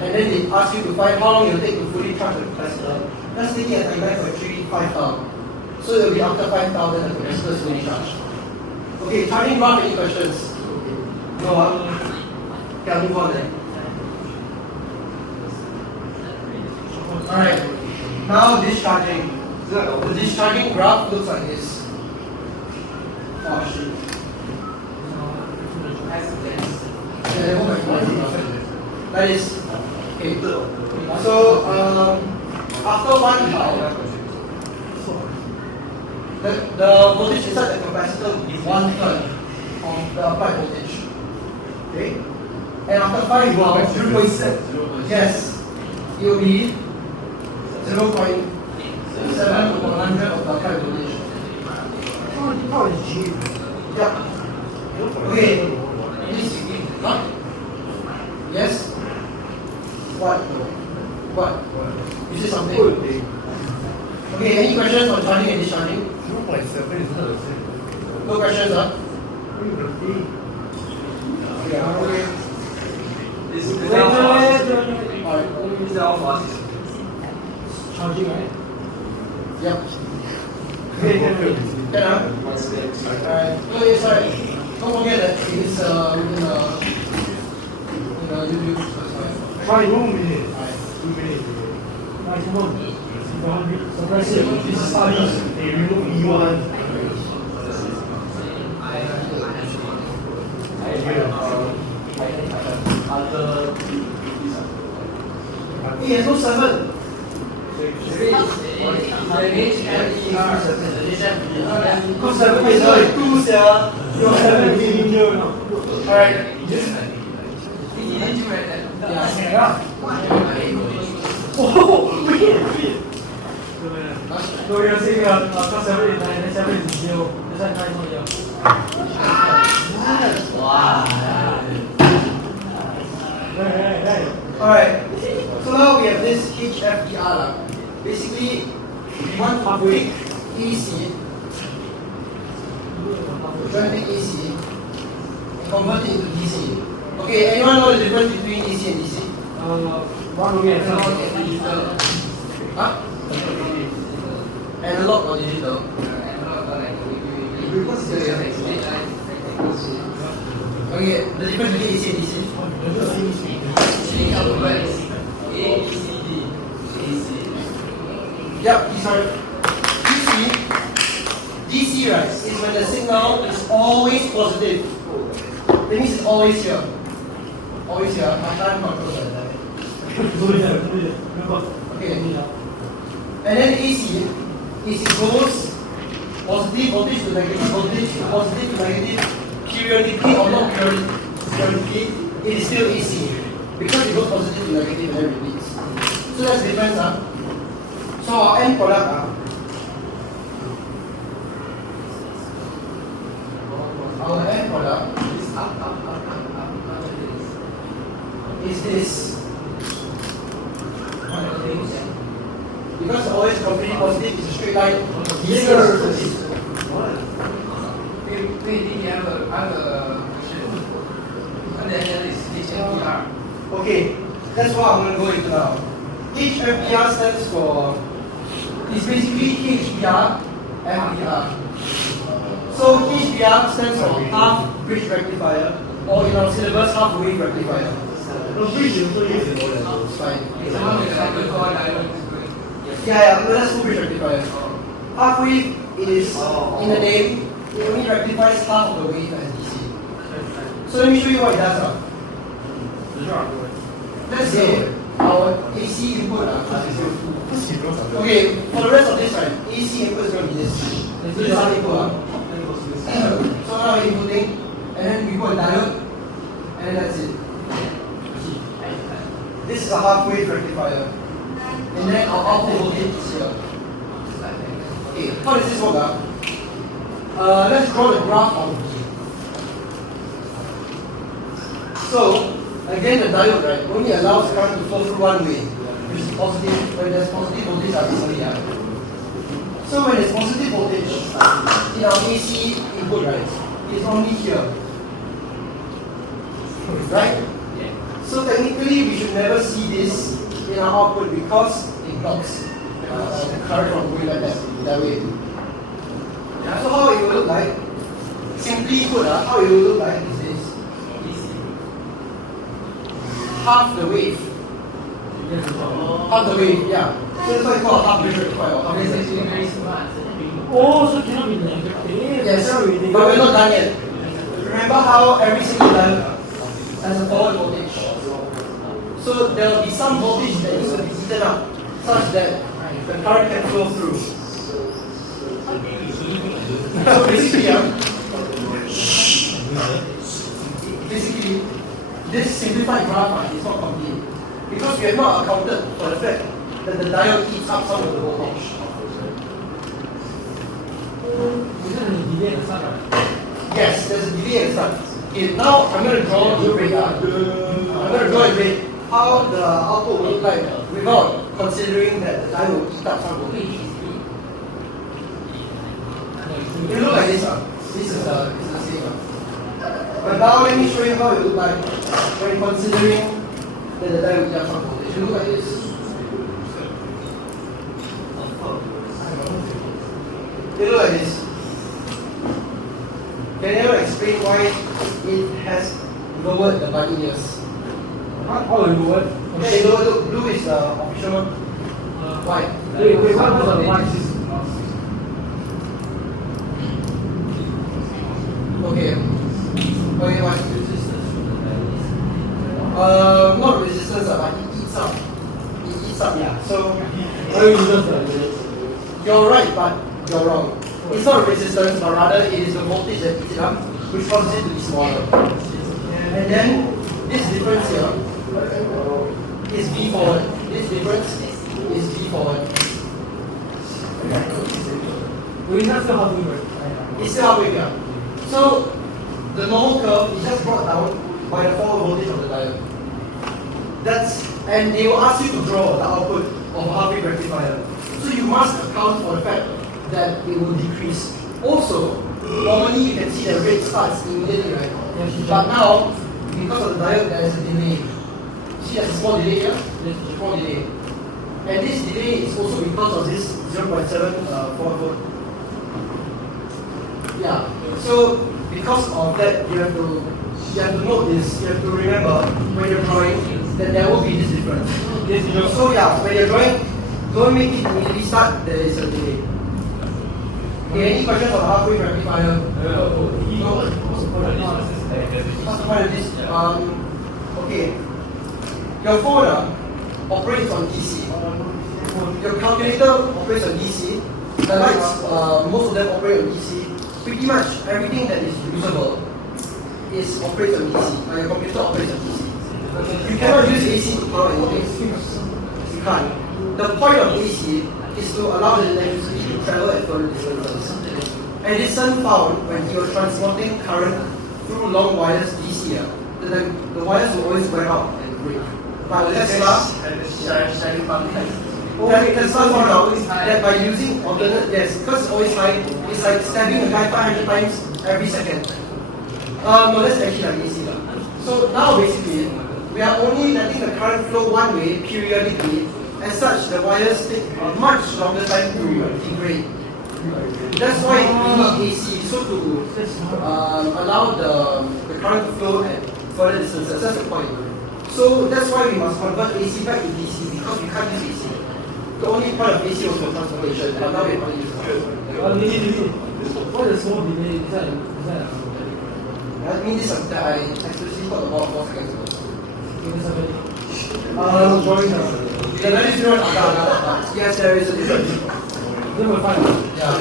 and then they ask you to find how long it will take to fully charge the capacitor. Just take it as 99.35 tau. So it will be after 5 tau that the capacitor is fully charged. Okay, charging graph, any questions? No, okay, I'll move on then. Alright, now discharging. The discharging graph looks like this. Oh shit. That is okay. So after 1 tau, the voltage inside the capacitor will be 1/3 of the applied voltage. Okay? And after 5 tau, 0.7. Yes, it will be 0.7 over 100 of the applied voltage. How is G? Yeah. Okay. This, huh? Yes? What? You say something? Okay, any questions on charging and discharging? 0.7 is not the same. No questions, huh? Yeah. Okay. Is Alright. that fast? Charging, right? Yep. Okay. Can I? Alright. Oh, sorry. Don't forget that it's in the YouTube. Try 1 minute. Alright. 2 minutes. Maximum. Sometimes this is studies. They remove E1. Hey, there's no 7. Because 7 is like 2, sir. You're 7 here. Alright. Yeah. Oh, wait. No, you're saying because 7 is 9, then 7 is 0. That's why 9 is not here. Wow. Right. Alright. So now we have this HFER. Basically, we want to take AC. We're trying to take AC and convert it into DC. Okay, anyone know the difference between AC and DC? One only Analog and digital. Huh? Analog or digital? Analog or like Okay, the difference between AC and DC. C alphabets. A, B, C, D. AC. Yep, sorry. DC, right, is when the signal is always positive. That means it's always here. Always here. My time control that. Okay. And then AC goes positive voltage to negative voltage, positive to negative, periodically or not periodically, it is still AC. Because it goes positive to negative and then repeats. So that's the difference. So our end product our end product is this. Because always completely positive is a straight line. Wait, I have a question. And then is HFPR. Okay, that's what I'm going to go into now. HFPR stands for, it's basically HBR, FBR. So HBR stands for half bridge rectifier, or in our syllabus, half wave rectifier. It's fine. Yeah, that's full bridge rectifier. Half wave is in the name, it only rectifies half of the wave as DC. So let me show you what it does. Let's say our AC input. Okay, for the rest of this time, AC input is going to be this. This is our input. So now we're inputting, and then we put a diode, and then that's it. This is a half wave rectifier. And then our output voltage is here. Okay, how does this work out? Let's draw the graph on. So, again the diode, right, only allows current to flow through one way, which is positive. When there's positive voltage, obviously, so when there's positive voltage in our AC input, right, it's only here. Right? So technically we should never see this in our output because it blocks the current from going like that way. So how it will look like, simply put, how it will look like is this. Half the wave. Half the wave, yeah. So that's why it's called half wave rectifier. It's actually very smart. Oh, so cannot be negative. Yes, but we're not done yet. Remember how every single diode has a forward voltage. So there will be some voltage that needs to be heated up such that the current can flow through. So basically, this simplified graph is not complete because we have not accounted for the fact that the diode heats up some of the voltage. Yes, there's a delay and such. Okay, now I'm going to draw the rate. I'm going to draw a rate how the output will look like without considering that the diode will heat up some voltage. It will look like this. This is the same. But now let me show you how it looks like when considering that the diode will heat up some voltage. It will look like this. It looks like this. Can anyone explain why it has lowered the bunny ears? How lowered? Yeah, it lowered. Look, blue is the official one. White. Wait, what was the white? Okay. Okay, white. Not resistance, but it eats up. It eats up, yeah. So, you're right, but you're wrong. It's not resistance, but rather it is the voltage that eats it up, which causes it to be smaller. And then this difference here is V forward. This difference is V forward. It's still halfway here. So the normal curve is just brought down by the forward voltage of the diode. And they will ask you to draw the output of a half-wave rectifier. So you must account for the fact that it will decrease. Also, normally you can see the rate starts immediately, right? But now, because of the diode, there is a delay. See there's a small delay here? before delay. And this delay is also because of this 0.7 forward volt. Yeah. So because of that, you have to note this. You have to remember when you're drawing that there will be this difference. So yeah, when you're drawing, don't make it immediately start. There is a delay. Okay. Any questions on the half wave rectifier? What's the point of this? Okay. Your phone operates on DC. Your calculator operates on DC. The lights, most of them operate on DC. Pretty much everything that is usable is operates on DC. Your computer operates on DC. You cannot use AC to power anything. You can't. The point of AC is to allow the electricity to travel at further distances. Edison found when he was transporting current through long wires DC, the wires will always wear out and break. But Tesla found out that by using alternate, yes, because it's always high, it's like stabbing a guy 500 times every second. No, that's actually like AC. So now basically, we are only letting the current flow one way periodically. As such, the wires take a much longer time to degrade. That's why we need AC, so to allow the current to flow at further distances. That's the point. So that's why we must convert AC back to DC because we can't use AC. The only point of AC was for transportation, but now we can't use it. What is the small delay? Is that I mean, this is that I explicitly talked about 4 seconds ago. Yes, there is a difference. Number 5. Yeah.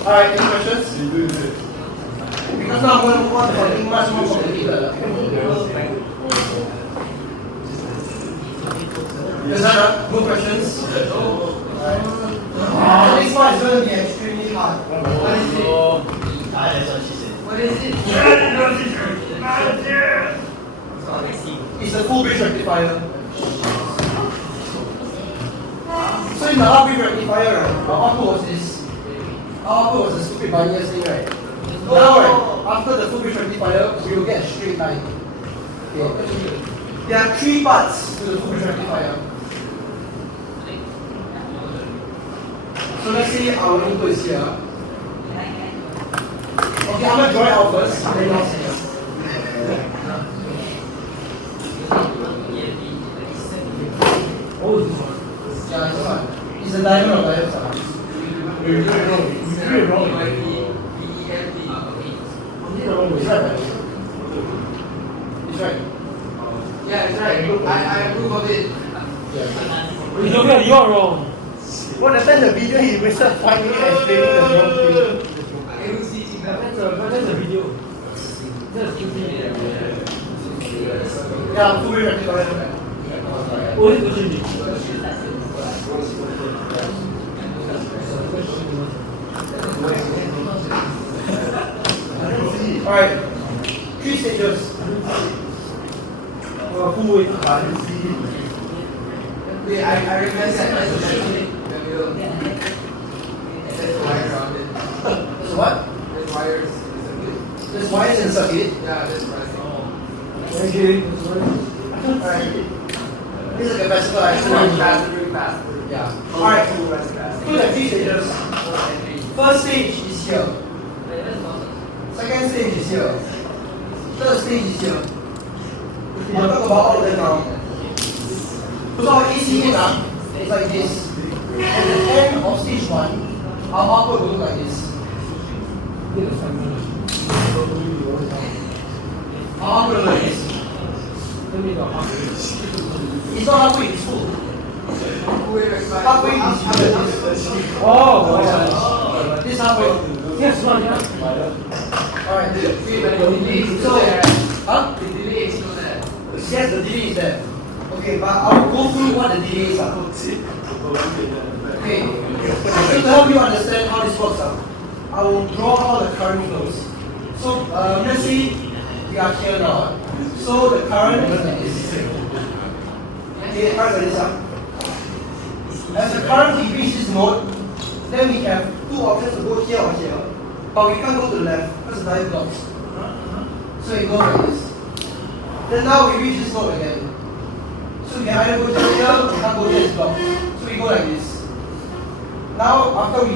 Alright, any questions? Because now I'm going to move on to something much more complicated. Is that no questions? This one is going to be extremely hard. What is it? What is it? It's a full bridge rectifier. So in the half bridge rectifier, right, our output was this. Our output was a stupid binary thing, right? Now, right, after the full bridge rectifier, we will get a straight line. Okay. There are 3 parts to the full bridge rectifier. So let's say our input is here. Okay, I'm going to draw it out first. Then I'll see. Oh, this one. Yeah, this one. It's a diamond of diameter. You're wrong. It's right. It's right. Yeah, it's right. I approve of it. Yeah. You're wrong. Well, the time the video he wasted 5 minutes explaining the wrong thing. That's a video. That's a video. Yeah, full rectifier. Oh, this question. Alright, 3 stages. Who will Wait, I recommend that as a machine. There's a wire around it. There's what? There's wires in the circuit. There's wires in the circuit. Yeah, there's wires. Okay. Alright. This is a capacitor actually. Very fast. Yeah. Alright. So the 3 stages. First stage is here. Second stage is here. Third stage is here. We'll talk about all of them now. So our AC in is like this. At the end of stage 1, our output will look like this. Our output will look like this. It's not halfway, it's full. Halfway is this. Oh, this halfway. yes, one. Alright. The delay is still So, there. huh? The delay is still there. Yes, the delay is there. Okay, but I'll go through what the delays are. Okay, so to help you understand how this works out, I will draw how the current flows. So let's say we are here now. So the current is like this. Okay, current like this. As the current decreases mode, then we have 2 options to go here or here. But we can't go to the left because the diode blocks. So it goes like this. Then now we reach this node again. So we can either go to here or we can't go to this block. So we go like this. Now after we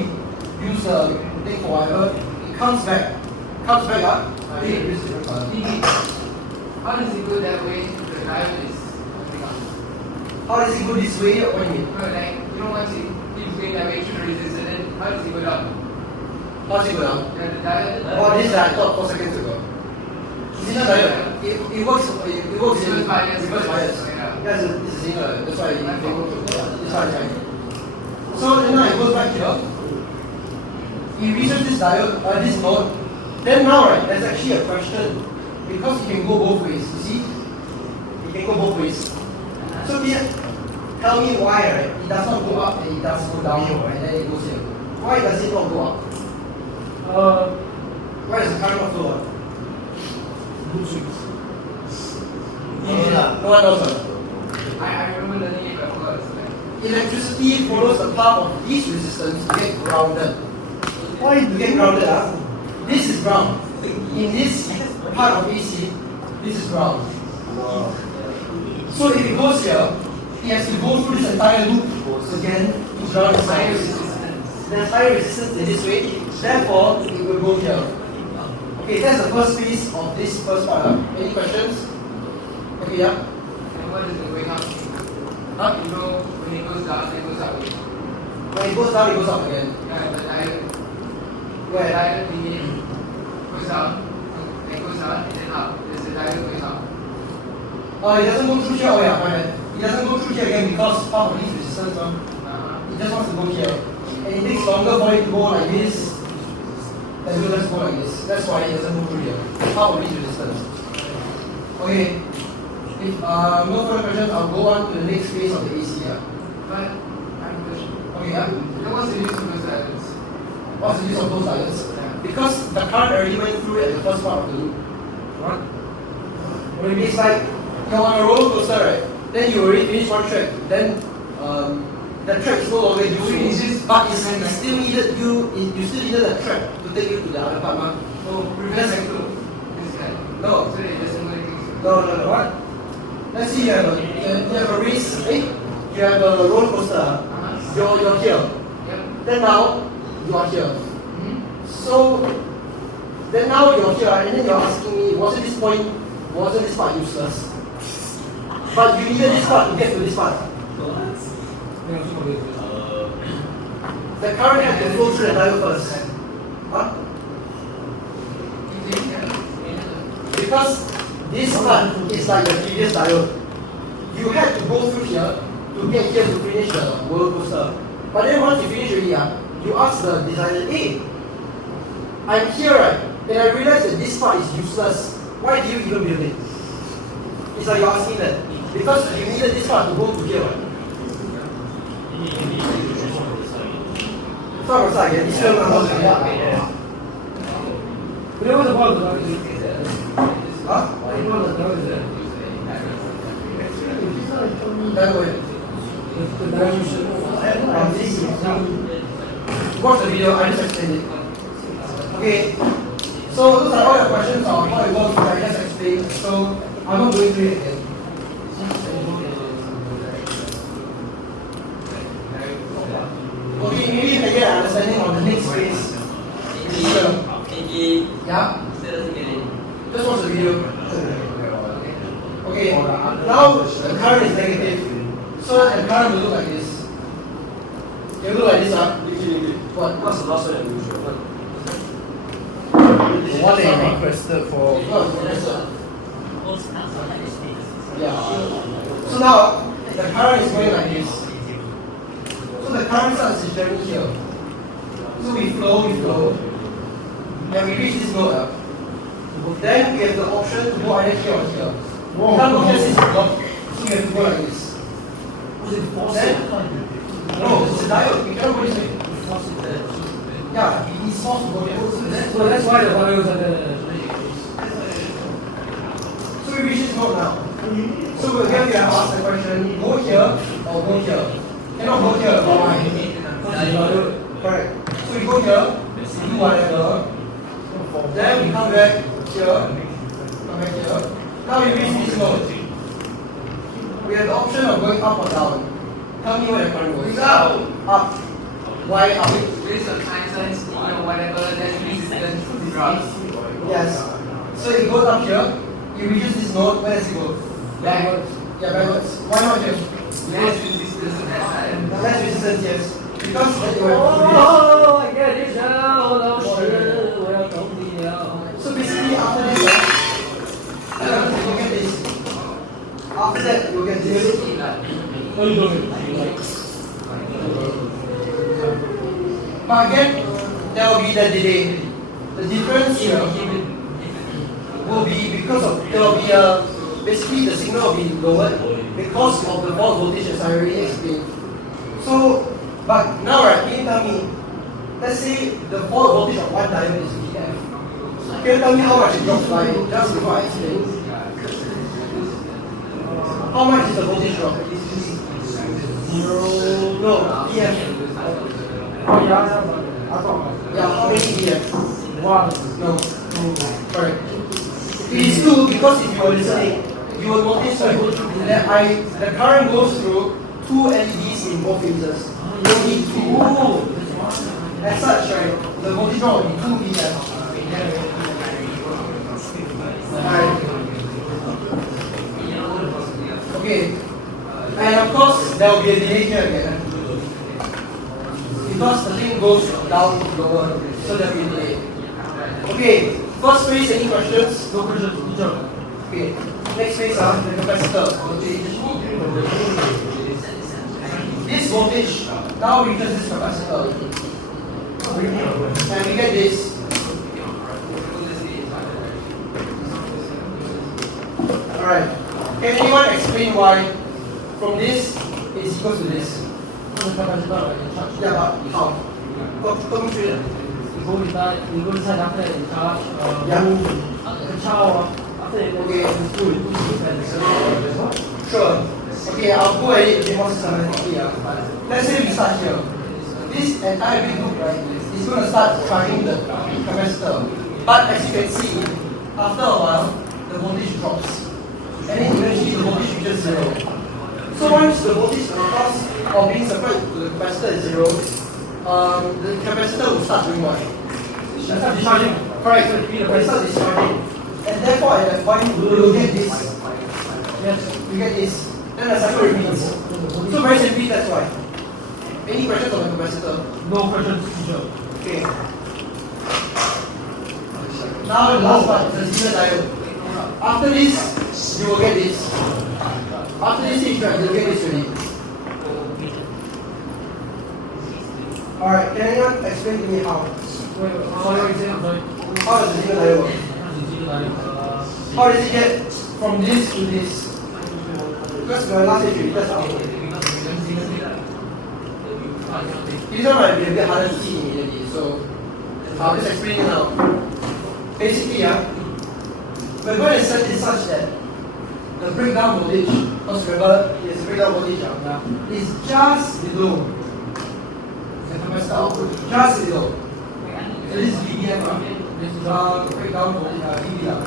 use the thing for whatever, it comes back. Comes back up. How does it go that way? The diode is How does it go this way? What do you mean? like you don't want to keep going that way through the resistance, and then how does it go down? How does it go down? Yeah, the diode. Oh, this is I thought 4 seconds ago. It's not diode. It works in Reverse bias. reverse bias. Yeah. Yeah, it's a singer. That's why it go to this one right. So then now it goes back here. It reaches this diode, this node. Then now right, there's actually a question. Because it can go both ways, you see? It can go both ways. So here, tell me why right? It does not go up and it does go down here, right? And then it goes here. Why does it not go up? Why does the current not flow up? No one knows. I remember learning it before. Electricity follows the path of least resistance to get grounded. Why to get grounded? This is ground. In this part of AC, this is ground. So if it goes here, it has to go through this entire loop again to ground its higher resistance. There's higher resistance in this way, therefore it will go here. Okay, that's the first piece of this first part. Any questions? Okay, yeah? And what is it going up? Huh? You know, when it goes down, it goes up. When it goes down, it goes up again. Yeah, but Where? diode thingy goes down, and goes down, and then up. There's a diode going up. It doesn't go through here. Oh yeah, my bad. It doesn't go through here again because part of this resistance. It just wants to go here. And it takes longer for it to go like this than to just go like this. That's why it doesn't go through here. Part of this resistance. Okay. If no further questions, I'll go on to the next phase of the AC here. But I have a question. Okay, yeah? Then what's the use of those diodes? What's the use of those diodes? Yeah. Because the current already went through at the first part of the loop. What? It's like you're on a roller coaster, right? Then you already finished one track. Then the track is no longer useful, but it's still needed. You still needed a track to take you to the other part, ma. So previous cycle. This guy. No. So it doesn't really things. No. What? Let's see. You have a race. You have a roller coaster. You're here. Yep. Then now you are here. Mm-hmm. So then now you're here, and then you're asking me, wasn't this part useless? But you needed this part to get to this part. The current had to flow through the diode first. Huh? Because this part is like the previous diode. You had to go through here to get here to finish the roller coaster. But then once you finish already, you ask the designer, hey, I'm here, right? And I realize that this part is useless. Why do you even build it? It's like you're asking that. Because you needed this part to go to here, right? So I'm sorry, it's still not going to Huh? That way. Watch the video, I just explained it. Okay, so those are all your questions on how it works, I just explained. So I'm not going through it again. Okay, maybe you can get an understanding on the next phase. Yeah? Just watch the video. Okay, now the current is negative. So the current will look like this. It will look like this, What? What's the last one? The one that you requested for. Yeah. So now the current is going like this. So the current starts its journey here. So we flow, and we reach this node. Then we have the option to go either here or here. We can't go here since it's blocked, so we have to go like this. Then, no, it's a diode. We can't go this way. Yeah, it's forced to go there. So that's why the values are there. So we reach this node now. So again, we have asked the question: go here or go here? Cannot go here. Why? Correct. So we go here, do whatever. Then we come back here. come back here. Now you reach this node. We have the option of going up or down. Tell me where the current goes. Up. Up. Why up? Based on science, whatever, then resistance drops. Yes. So it goes up here. It reaches this node. Where does it go? Backwards. Yeah, backwards. Why not here? Less resistance on that side. Less resistance, yes. Because that you have Oh, I get it now, 老师，我要懂你了。 So basically after this, you get this. After that, you get this. But again, there will be the delay. The difference here will be because of there will be basically the signal will be lowered because of the fault voltage as I already explained. So, but now right, can you tell me? Let's say the fault voltage of one diode is VF. Can you tell me how much it drops by just before I explain? How much is the voltage drop? 0 No, VF. Oh yeah, Yeah, how many VF? 1 No, 2. Correct. It is 2 because if you are listening, you will notice that the current goes through 2 LEDs in both phases. Only 2. As such, right, the voltage drop will be 2 VF. Alright. Okay. And of course, there will be a delay here again. Because the thing goes down lower, so there will be a delay. Okay, first phase, any questions? No question, teacher. Okay, next phase, the capacitor. This voltage now reaches this capacitor. And we get this. Alright. Can anyone explain why from this is equal to this? Yeah, but how? Talk me through it. You go inside, after that you charge. Yeah. You charge, after that you go to school. Sure. Okay, I'll go at it a bit more systematically. Let's say we start here. This entire big loop, right, is going to start charging the capacitor. But as you can see, after a while, the voltage drops. And then eventually the voltage reaches 0. So once the voltage across or being supplied to the capacitor is 0, the capacitor will start doing what? Start discharging. Correct, so it will start discharging. And therefore at that point, you will get this. Yes, you get this. Then the cycle repeats. So very simply, that's why. Any questions on the capacitor? No questions, teacher. Okay. Now the last part, the zener diode. After this, you will get this. After this stage, right, you will get this already. Alright, can anyone explain to me how? Sorry. How does the zener diode work? How does it get from this to this? Because my last stage, that's how. This one might be a bit harder to see immediately, so I'll just explain it now. Basically, we're going to set it such that the breakdown voltage, because remember, it's breakdown voltage, is just below the capacitor output, just below. So this is VBM, this is breakdown voltage, VBM.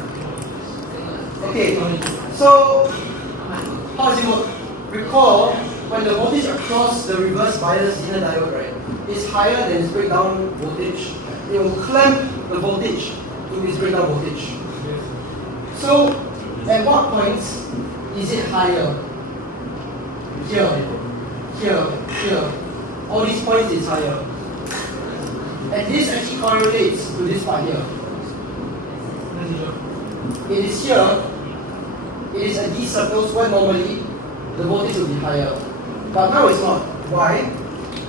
Okay, so how does it work? Recall, when the voltage across the reverse bias zener diode, right, is higher than its breakdown voltage, it will clamp the voltage to its breakdown voltage. So, at what points is it higher? Here, here, here. All these points is higher. And this actually correlates to this part here. It is here. It is at these circles where normally the voltage will be higher. But now it's not. Why?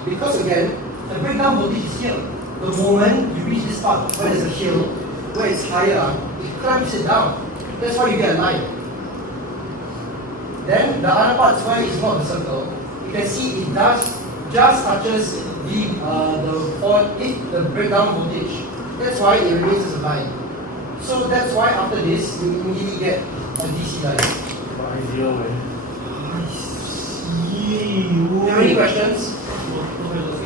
Because again, the breakdown voltage is here. The moment you reach this part where there's a hill, where it's higher, it clamps it down. That's why you get a line. Then the other parts where it's not the circle, you can see it does just touches the breakdown voltage. That's why it remains as a line. So that's why after this you immediately get a DC line. Do you have any questions?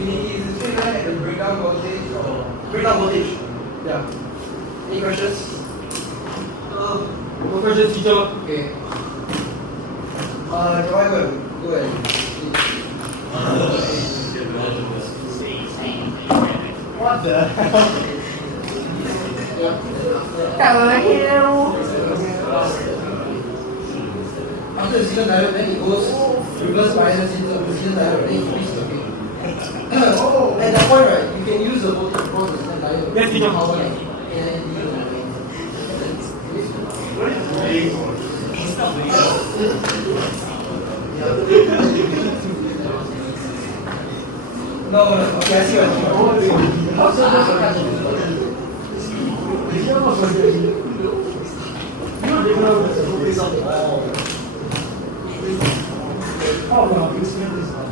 Is it straight line at the breakdown voltage or breakdown voltage? Yeah. Any questions? Professor teacher. Okay. Can I go ahead? What the hell? After the second diode, then it goes reverse bias into the second diode, then it flips again. At that point, right, you can use the voltage from the second diode. Yes, teacher. Power No, okay, I see what you're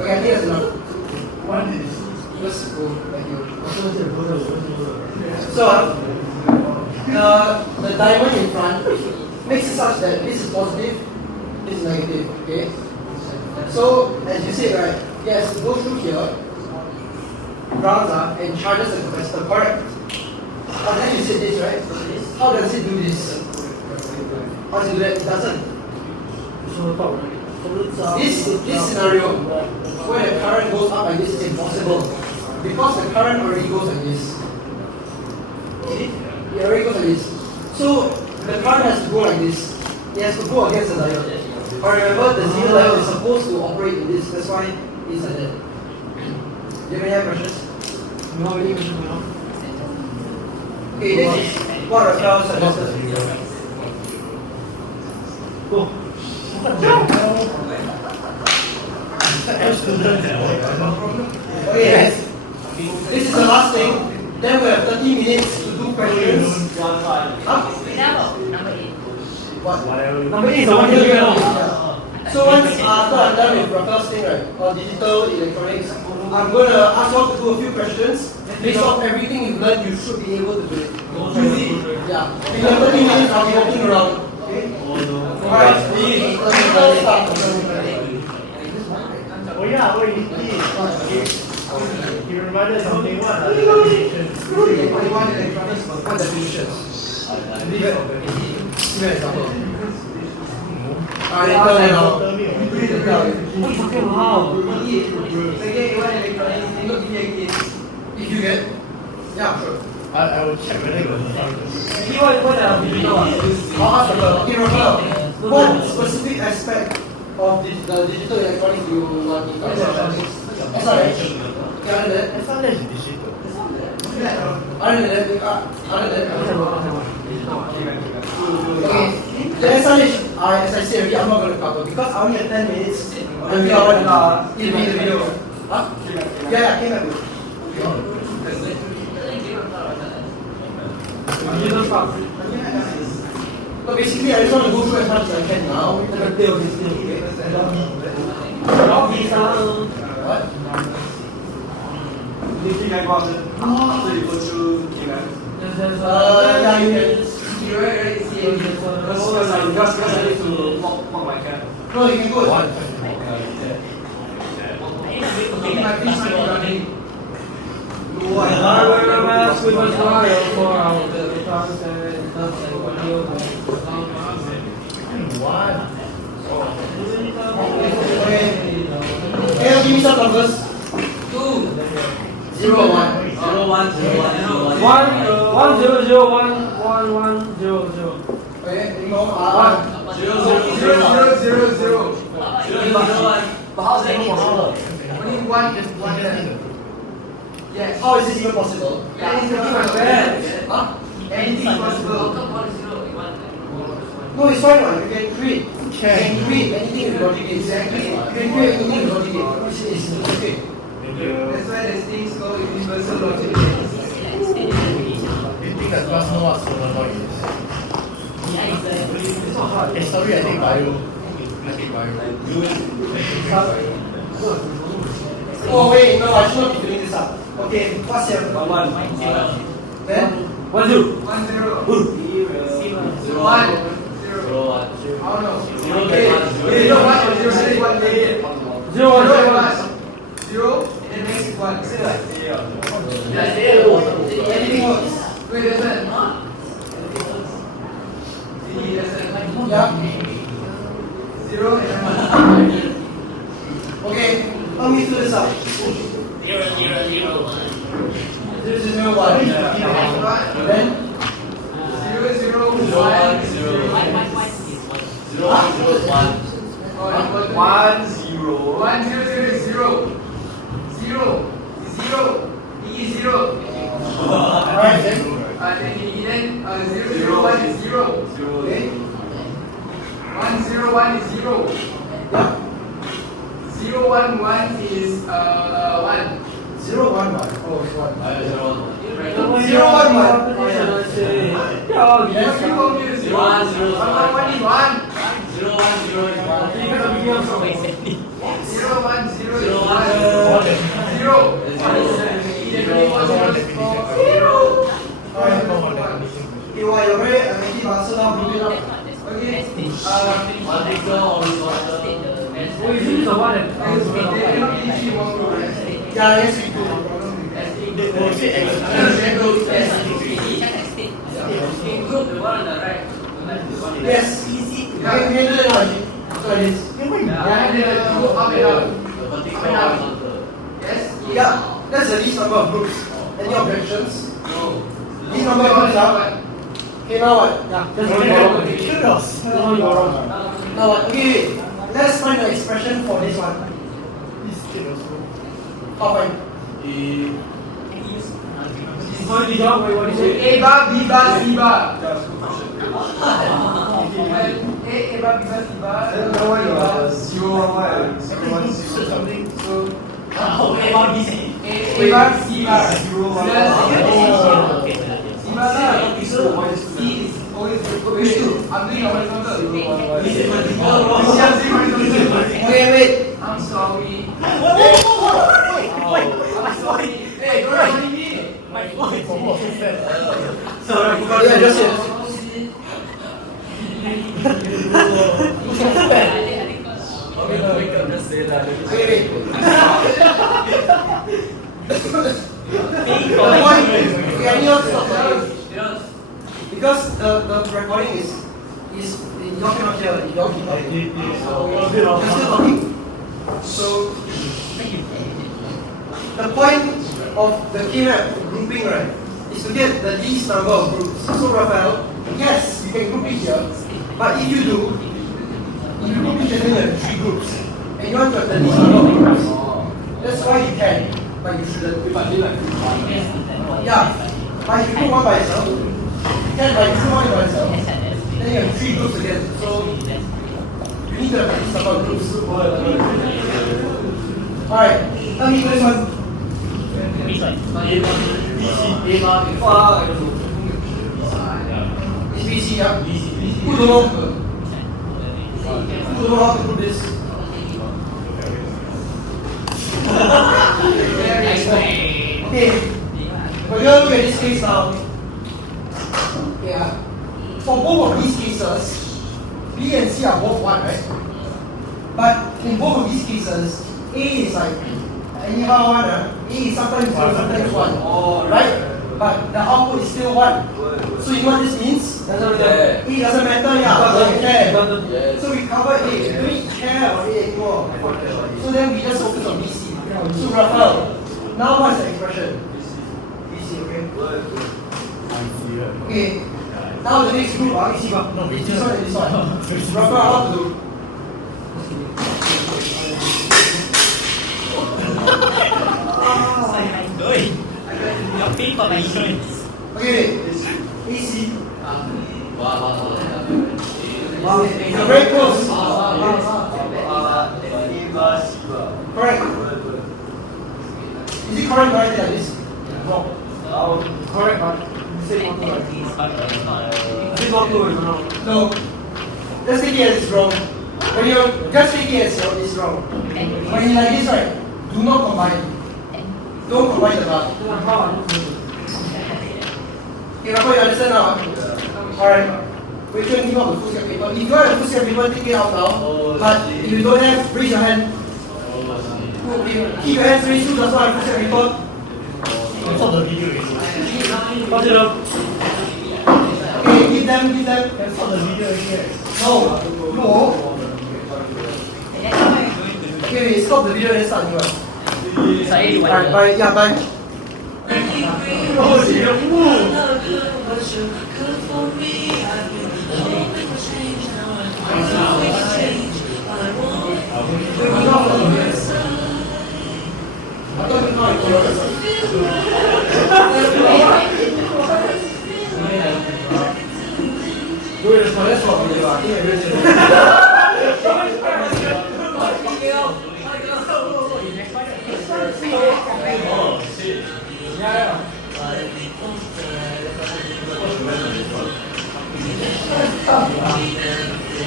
Okay, I think that's enough. Let's go back here. So, the diamond in front makes it such that this is positive, this is negative, okay? So, as you said, right, yes, go through here, grounds up, and charges the capacitor, correct? But then you said this, right? How does it do this? How does it do that? It doesn't. This scenario, where the current goes up like this, is impossible. Because the current already goes like this. It already goes like this. So, the current has to go like this. It has to go against the diode. But remember, the zero diode is supposed to operate in this. That's why it's like that. Do you have any questions? No, any question now? Okay, this is what Rafael suggested. Go. What the hell? Okay, yes. This is the last thing. Then we have 30 minutes to do questions. Huh? What? Number 8 is the one here. So once after I'm done with Rafael's thing, right, on digital electronics, I'm going to ask you all to do a few questions. Based off everything you've learned, you should be able to do it. Yeah. In 30 minutes, I'll be walking around. Okay? Alright, let's start. Oh yeah, wait, he reminded something. What are the definitions? What definitions? Give an example. What are you talking about? If you get, yeah, sure. I will check whether you got the I'll ask Rafael. Okay, Rafael, what specific aspect of the digital electronics do you want to cover? SRH. Okay, other than that? SRH is digital. Other than that? Okay, the SRH, as I said already, I'm not going to cover because I only have 10 minutes and we are on in the video. Huh? Yeah, I came back with. So basically, I just want to go through as much as I can now. What? Yeah, you can. No, you can go. What? Okay, give me some numbers. 2, 0, 1. 0, 1, 0, 1, 0, 1. 1 0 0 1 1 1 0 0. Okay, no, 1. 0, 0, 0, 0, 0, 0. But how's that possible? Only one is one. Yes. How is this even possible? Anything possible. Huh? Anything possible. No, it's fine, man. You can create. You can create anything with logic gates. Exactly. You can create anything with logic gates. It's okay. That's why there's things called universal logic gates. You think that class know what solenoid is? Hey, sorry, I take bio. Oh, wait, no, I should not be filling this up. Okay, what's your 1? Then? 1 0. 1, 0. 1 0, 1. I don't know. Okay. 0, 1 or 0, 0, 1, 0 1 0, and then next 1. Anything else? Wait, listen. Yeah. 0 and 1. Okay, help me fill this up. 0, 0, 0, 1. 0, 0, 1. Then 0, 0, 1, 0, 1, 0, 0, 0, 0, E 0. alright then. Then 0, 0, 1 is 0. Okay. 1, 0, 1 is 0. Yeah. 0, 1, 1 is 1. 0, 1, 1. Oh, it's 1. 0, 1, 1. Yes, you confused. 1, 1, 1 is 1. 0, 1, 0 is 1. 0, 1, 0 is 1. 0. 0. Alright. Okay, while you're ready, I'm making answer now. Bring it up. Okay. 1 big door, always water. Oh, is it the one that Yeah, yes, we do. Include the one on the right. Yes. Easy. Okay, we can do it now. So it is. Yes. Yeah, that's the least number of groups. Any objections? No. Least number of groups are. Okay, now what? Yeah. Now what? Okay, wait. Let's find the expression for this one. How fine? What is it? A bar, B bar, C bar. A bar, B bar, C bar. Oh, A, B, C. A bar, C bar. C bar, C is always wait. I'm doing a horizontal. Okay, wait. I'm sorry. Wait. I'm sorry. Hey, don't remind me. My voice. Yeah, just it. Wake up, just say that. Wait. Being The point is, polite. okay, I need to stop talking. Yes. Because the recording is you all cannot hear, you all keep talking. You're still talking. So the point of the K-map grouping, right, is to get the least number of groups. So Raphael, yes, you can group it here, but if you do, if you group each other in 3 groups, and you want to have the least number of groups, that's why you can, but you shouldn't. Yeah, but if you put one by itself, you can, but if you put one by itself, then you have 3 groups again. So you need to have at least number of groups. Alright, let me do this one. It's BC, yeah? Who don't know? Who don't know how to do this? Okay, we're going to look at this case now. Yeah. For both of these cases, B and C are both 1, right? But in both of these cases, A is like anyhow 1, A is sometimes 0, sometimes 1. Right? But the output is still 1. So you know what this means? A doesn't matter, yeah. Doesn't care. So we cover A. We don't need to care about A anymore. So then we just focus on BC. So Raphael, now what's the expression? BC, okay? Okay. Now the next group, this one and this one. Raphael, how to do? You're paying for my insurance. Okay, AC. Wow. You're very close. Correct. Is it correct right like this? No. Correct, but you say not correct. Is it not correct? No. Just take it as it's wrong. When you just take it as it's wrong. When you like this, right? Do not combine. Don't combine the bar. Okay, Rafa, you understand now? Alright. We can give out the full set paper. If you have the full set paper, take it out now. But if you don't have, raise your hand. Keep your hands raised. Who does not have full set paper? Pass it up. Okay, give them. Can stop the video already, right? No. Okay, stop the video and start new one. Bye. Yeah, bye. Oh, shit.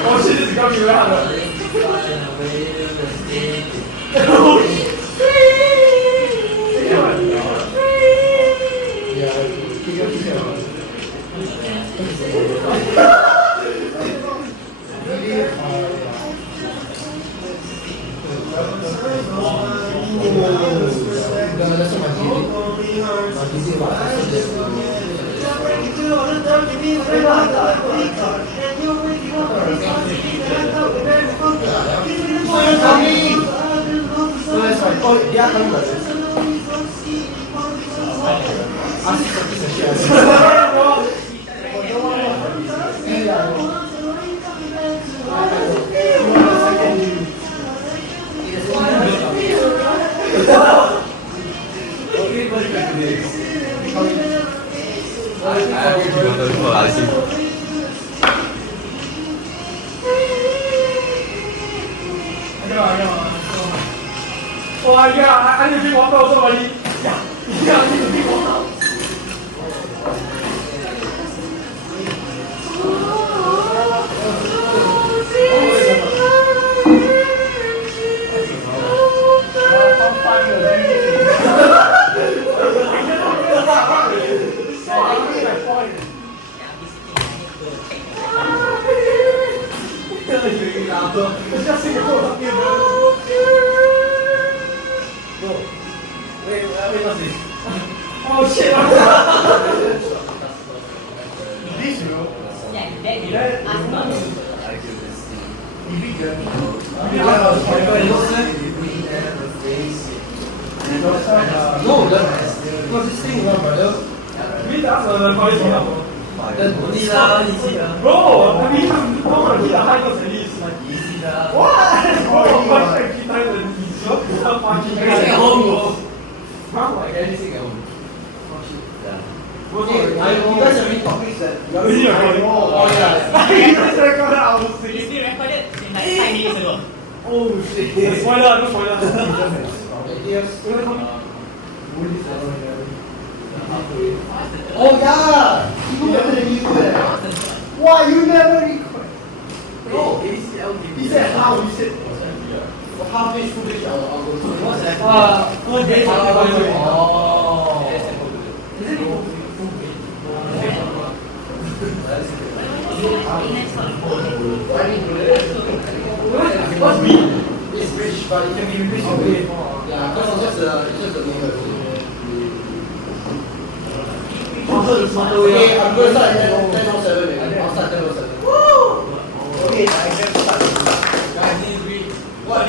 Oh shit, this is coming around. Oh yeah, I need to drink water also, buddy. Yeah, I need to drink water. Oh shit! This you know? No, because this thing, brother. We that's the voice of Bro, I mean, no, he high was at least like easy. What? Bro, much like he died and he's not fucking Anything at home, bro. Huh? Anything at home. Okay, you guys have any topics that you are Is he recording? Oh yeah. He just recorded our You thing. still recorded in like 5 minutes ago. Oh shit. Spoiler, no spoiler. Yes. Oh yeah! He go better than you Why you never record? No. He said how? He said for half-page footage I'll go through. What's that? Good day. Oh. Is it What's me? It's rich, but it can be rich away. Yeah, because it's just a neighborhood. Okay, I'm going to start at 10:07. I'll start 10:07. Woo! Okay, I can start. Guys, need to read. What?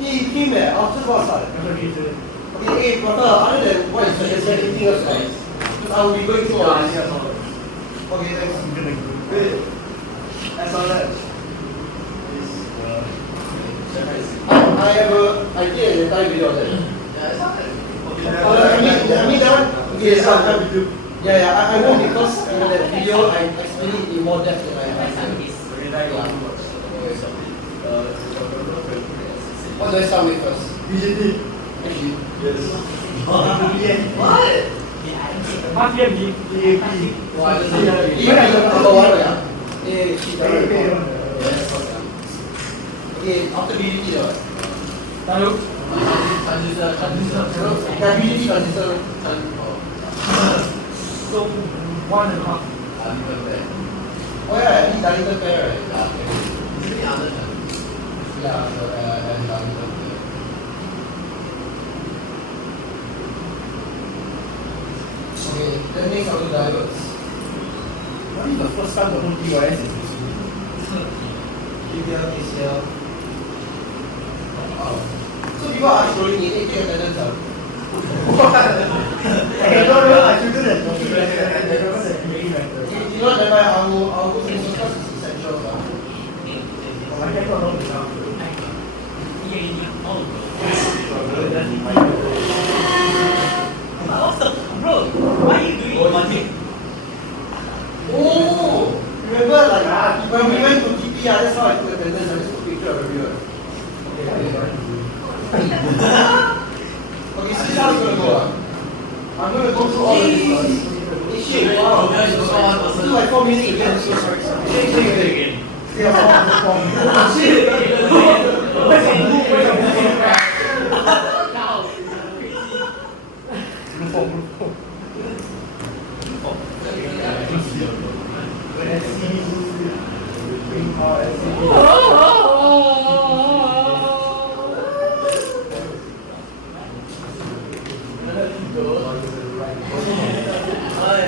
He came there. I'll just go outside. Okay, hey, but other than what is suggested, anything else, guys? I will be going through all this. Okay, thanks. Good. That's all that. I have I did an entire video on that. I mean that one. Okay, so I know because in that video I explained it in more depth than I have. What do I start with first? BJT. Actually, Yes. what? RTMD. Why does it? You have number one, yeah. Okay, after BDT, what? Lalu. BDT transistor. So 1.5. Oh yeah, I need diluted pair, right? Yeah, so and diluted pair. Okay, then next I'll do diodes. think the first time the whole TYS is Trivial is here. So people are scrolling in, take attendance. Hey, no, I should do that. You know, never mind, I'll go finish because it's essential. I can't know now. What's the bro? Why are you doing money? Oh! Remember like when we went to TP, that's how I took attendance, I just took a picture of everyone. Okay, so this is how it's gonna go. I'm gonna go through all of this first. Hey, shit, wow. Let's do like 4 minutes again. Shake again. Yeah, shit.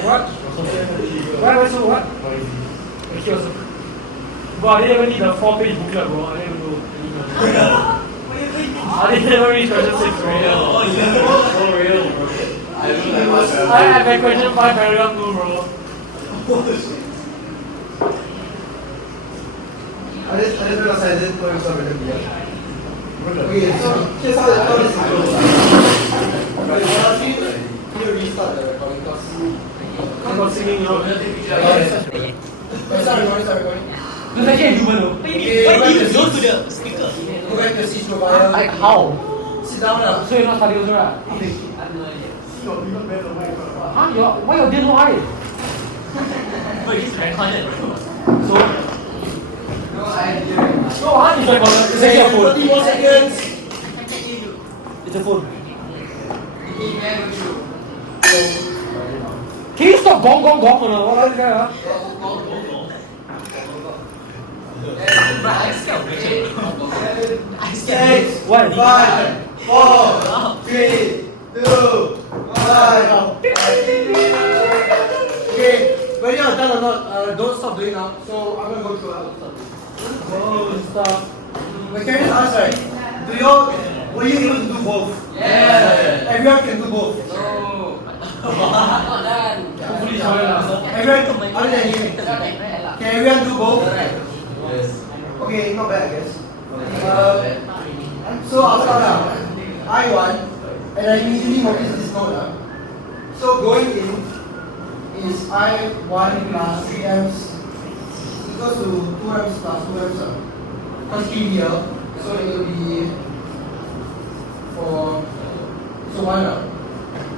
What? What? So what? Bro, I didn't even need the 4-page booklet, bro. I didn't even know. I didn't even read question 6, bro. So real, bro. I have a question 5 paragraph 2, bro. I just realized I didn't know you saw it yet. Okay, so here's how this is going. Okay, honestly, can you restart the recording because I'm not singing, you know. Start recording. It's actually a human, though. Why do you go to the speaker? Go back to C profile. Like how? Sit down now. So you're not studying also, right? Huh? Why your date so high? Bro, it's recorded, bro. So? No idea. No, huh? It's like it's actually a phone. 30 more seconds. It's a phone. Can you stop gong gong gong or not? What is that? But I still wait. I still 6, Why? 5, 4, 3, 2, 1. Okay, when you're done or not, don't stop doing now. So I'm gonna go through other stuff. Oh, stop. But can I just ask, right? Were you able to do both? Yeah. Everyone can do both. Hopefully, sorry lah. Everyone, other than you, can everyone do both? Yes. Okay, not bad, I guess. So I'll start now. I1, and I immediately notice this node. So going in is I1 plus 3 amps equals to 2 amps plus 2 amps. Because 3 here, so it will be for so 1 now.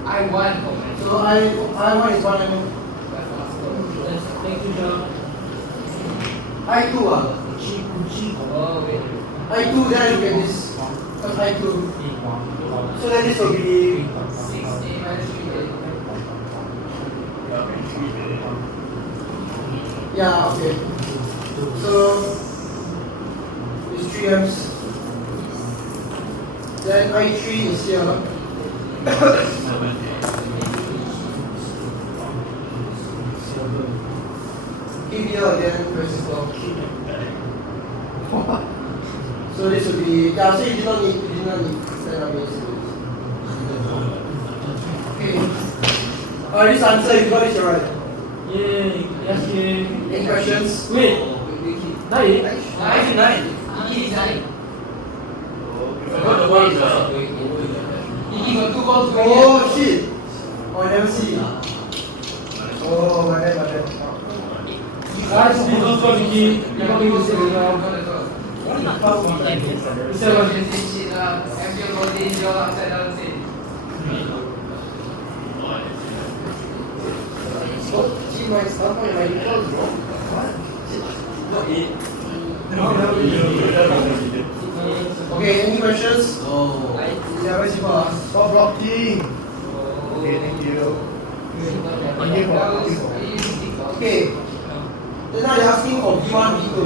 I1. So I1 is 1 amp. Thank you, John. I2 Oh, wait. I2, then I look at this. Because I2. So then this will be 6 A minus 3 A. yeah, okay. So it's 3 amps. Then I3 is here. Keep here again, resistor. So this will be, yeah, so you did not need 10 amps. Okay. This answer, you got it right. Yay, yes, yay. Any questions? Wait, 9? 9. Oh shit! Oh, I never see. Oh, my bad. Guys, please don't stop Vicky. You're not going to say it now. 7. See my stuff on my equals, bro. Okay, any questions? Yeah, where's your boss? Stop blocking. Okay, thank you. Okay. Then now they're asking for V1, V2.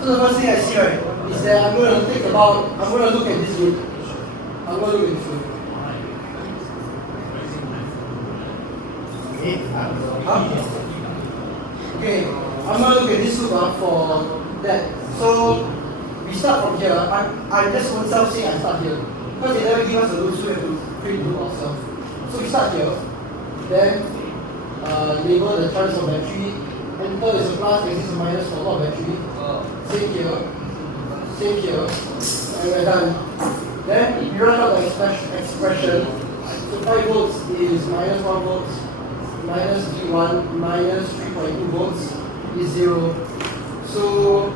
So the first thing I see, right, is that I'm going to look at this root. I'm going to look at this root. Huh? Okay, I'm gonna look at this loop for that. So we start from here. I just own self say I start here. Because they never give us a loop, so we have to create the loop ourselves. So we start here. Then label the charges of battery. Enter is a plus, exit is a minus for a lot of battery. Same here. Same here. And we're done. Then we run out the expression. So 5 volts is minus 1 volt, minus V1, minus 3.2 volts is 0. So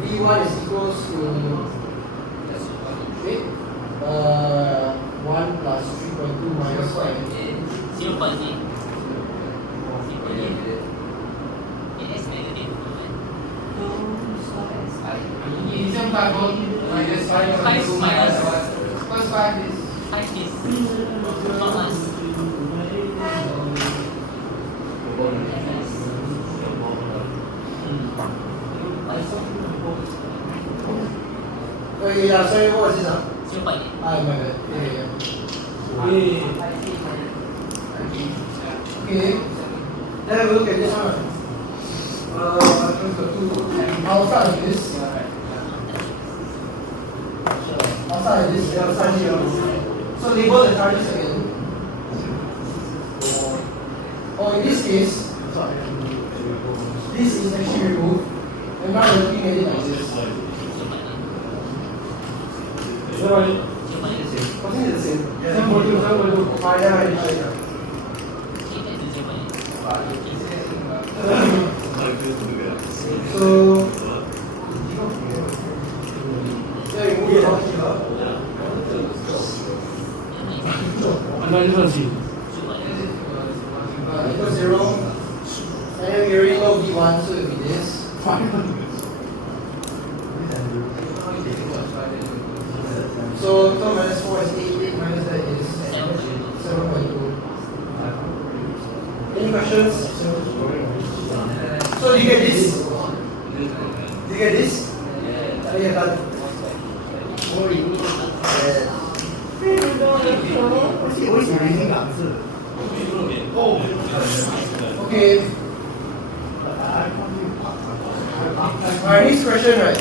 V1 is equals to 1 plus 3.2 minus 5. 0.8. It is negative. 5 volt minus 5 minus 1 plus 5 is 5 is not much. Okay, yeah, sorry, what was this? 0.8. My bad. Yeah. Okay, then have a look at this one. I'll start with this. I'll start with this. I'll start here. So label the charges again. Or in this case, this is actually removed. And now we're looking at it like this. I think it's the same. So, yeah, you move it out here. Equals 0. And then we already know V1, so it will be this. So 2 minus 4 is 8, 8 minus that is 7.2. Any questions? So do you get this? Do you get this? Yeah, done. Okay. Alright, next question, right?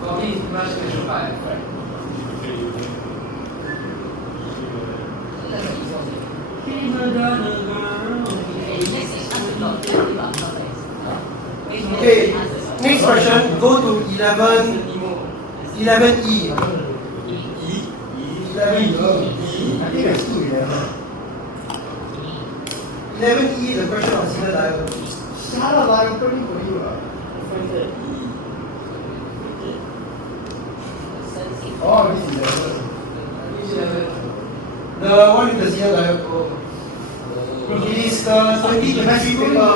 Copy is plus 25, right? Okay, next question, go to 11E. 11E. I think there's 2 11. 11E, the question of single diode. Shut up, I'm putting for you. Oh, this is 11. The one with the single diode. It is the 2023 paper.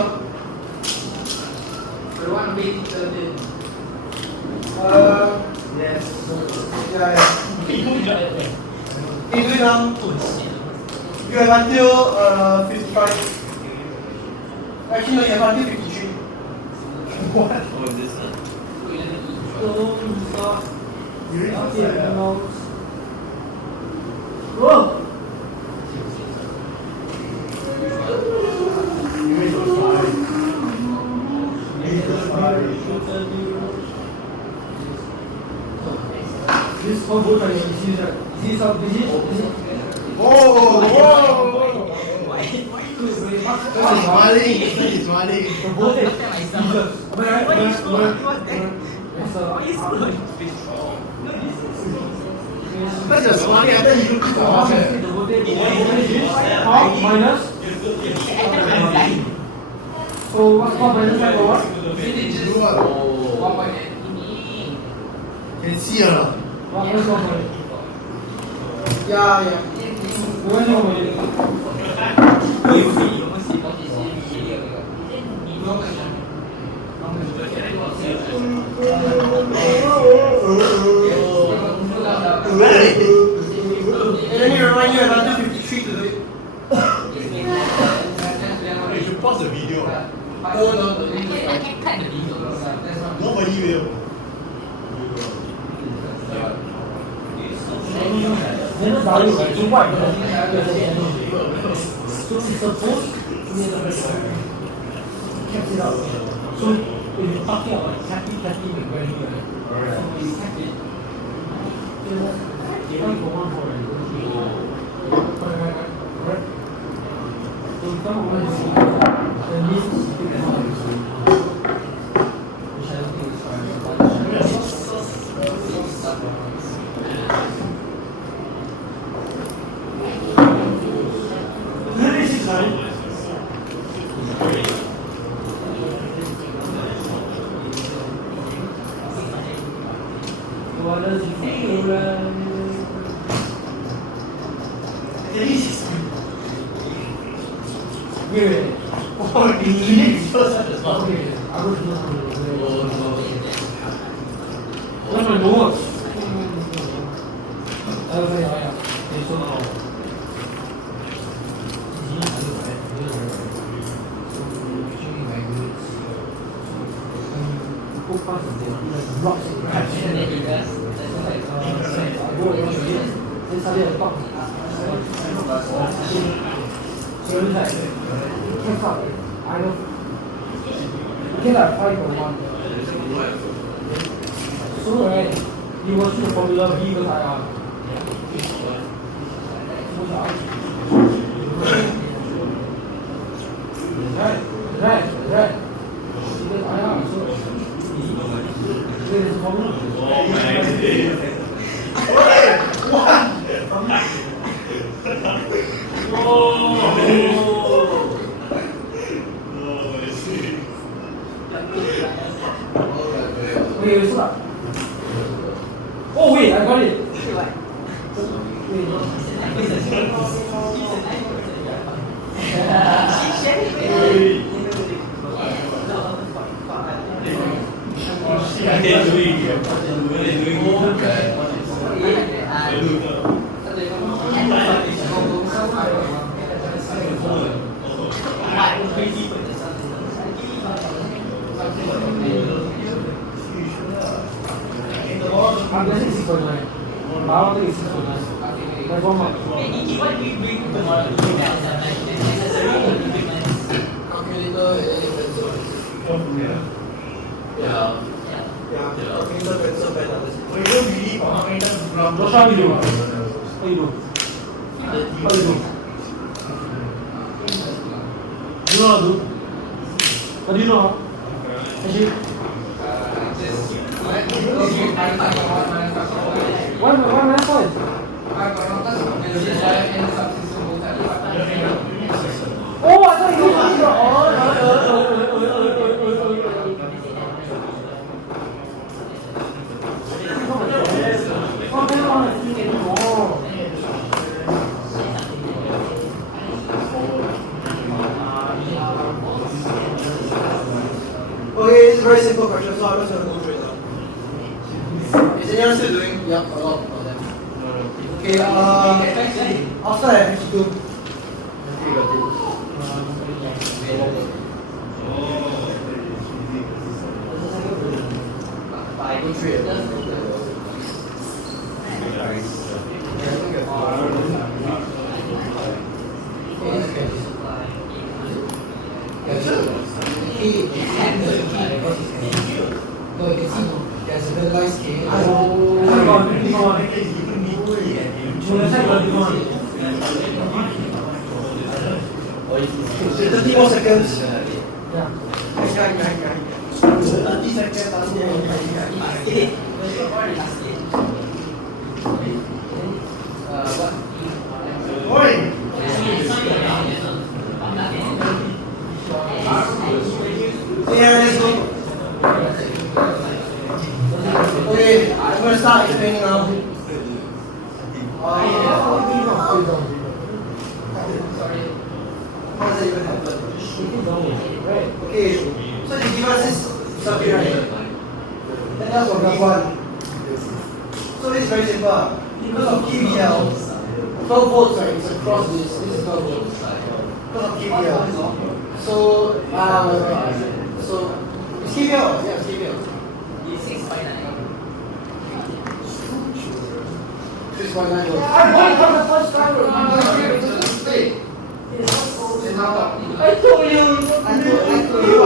The one with the Yes. Yeah. Okay, do it now. You have until 55. Actually, no, you have until 53. What? Oh, this one. You read the notes. Whoa! You read the 5. Read the 5. This one both are these are whoa! He's smiling. That's just smiling after you look minus. So what's called minus like what? Just 1.8. Can see or not? Yeah, yeah. And let me remind you, I have until 53 to do it. You should pause the video. No. I can cut the video. Nobody will. Then the value is to what? So it's supposed to be kept it out. So if you're talking about happy McGranny, right? So when you kept it, you only for one for it. Correct? So come on, the means which I don't think is fine. What does it feel like? Wait. Oh, you need to show such as well. Okay, I will do Where's my notes? Okay, yeah. Okay, so rocks in the then suddenly I talk. So it's like, catch up. I know. Okay, like 5 or 1. So, right, you want to the formula V equals IR. Right. Equals IR. So, there is a formula. Okay, so that. Oh wait, I got it. I'm guessing 6.9. I don't think it's 6.9. There's one more. What do you bring tomorrow to do that? Necessary equipment. Calculator and Yeah. calculator, pencil, pen. What shall we do? What do you do? What do you do? You know what to do? What do you know? Actually, why minus point? Oh, I thought you were Okay, it's a very simple question, so I'm just going to go through it now. Is anyone still doing? Yep, a lot of them. Okay, after I finish two. Go through it. No, you can see there's a very light scale. So 30 more seconds. Yeah. 30 seconds. What? Yeah, let's go. Okay, I'm going to start explaining now. Sorry. How does that even happen? Okay, so they give us this circuit right here. And that's what V1. So this is very simple. Because of KVL, 12 volts, right? It's across this. This is 12 volts. Because of KVL. So, it's KVL. Yeah, it's KVL. 6.9 volts. I'm going from the first time. I told you. I told you.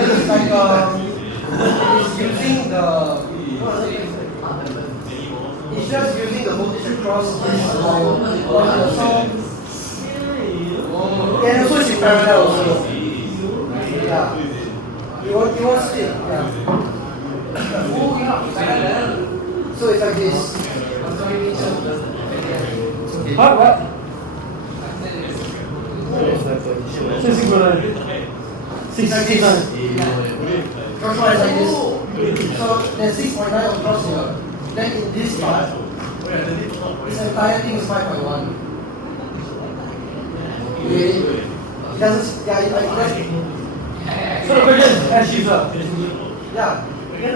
It's like it's using it's just using the voltage across this line. And also it's in parallel also. Yeah. You won't see it. Yeah. So it's like this. What? Six Like this. Cross line is like this. So there's 6.9 across here. Then in this part, this entire thing is 5.1. Okay. It doesn't. Yeah. It doesn't. So the question is as usual. Yeah. Okay.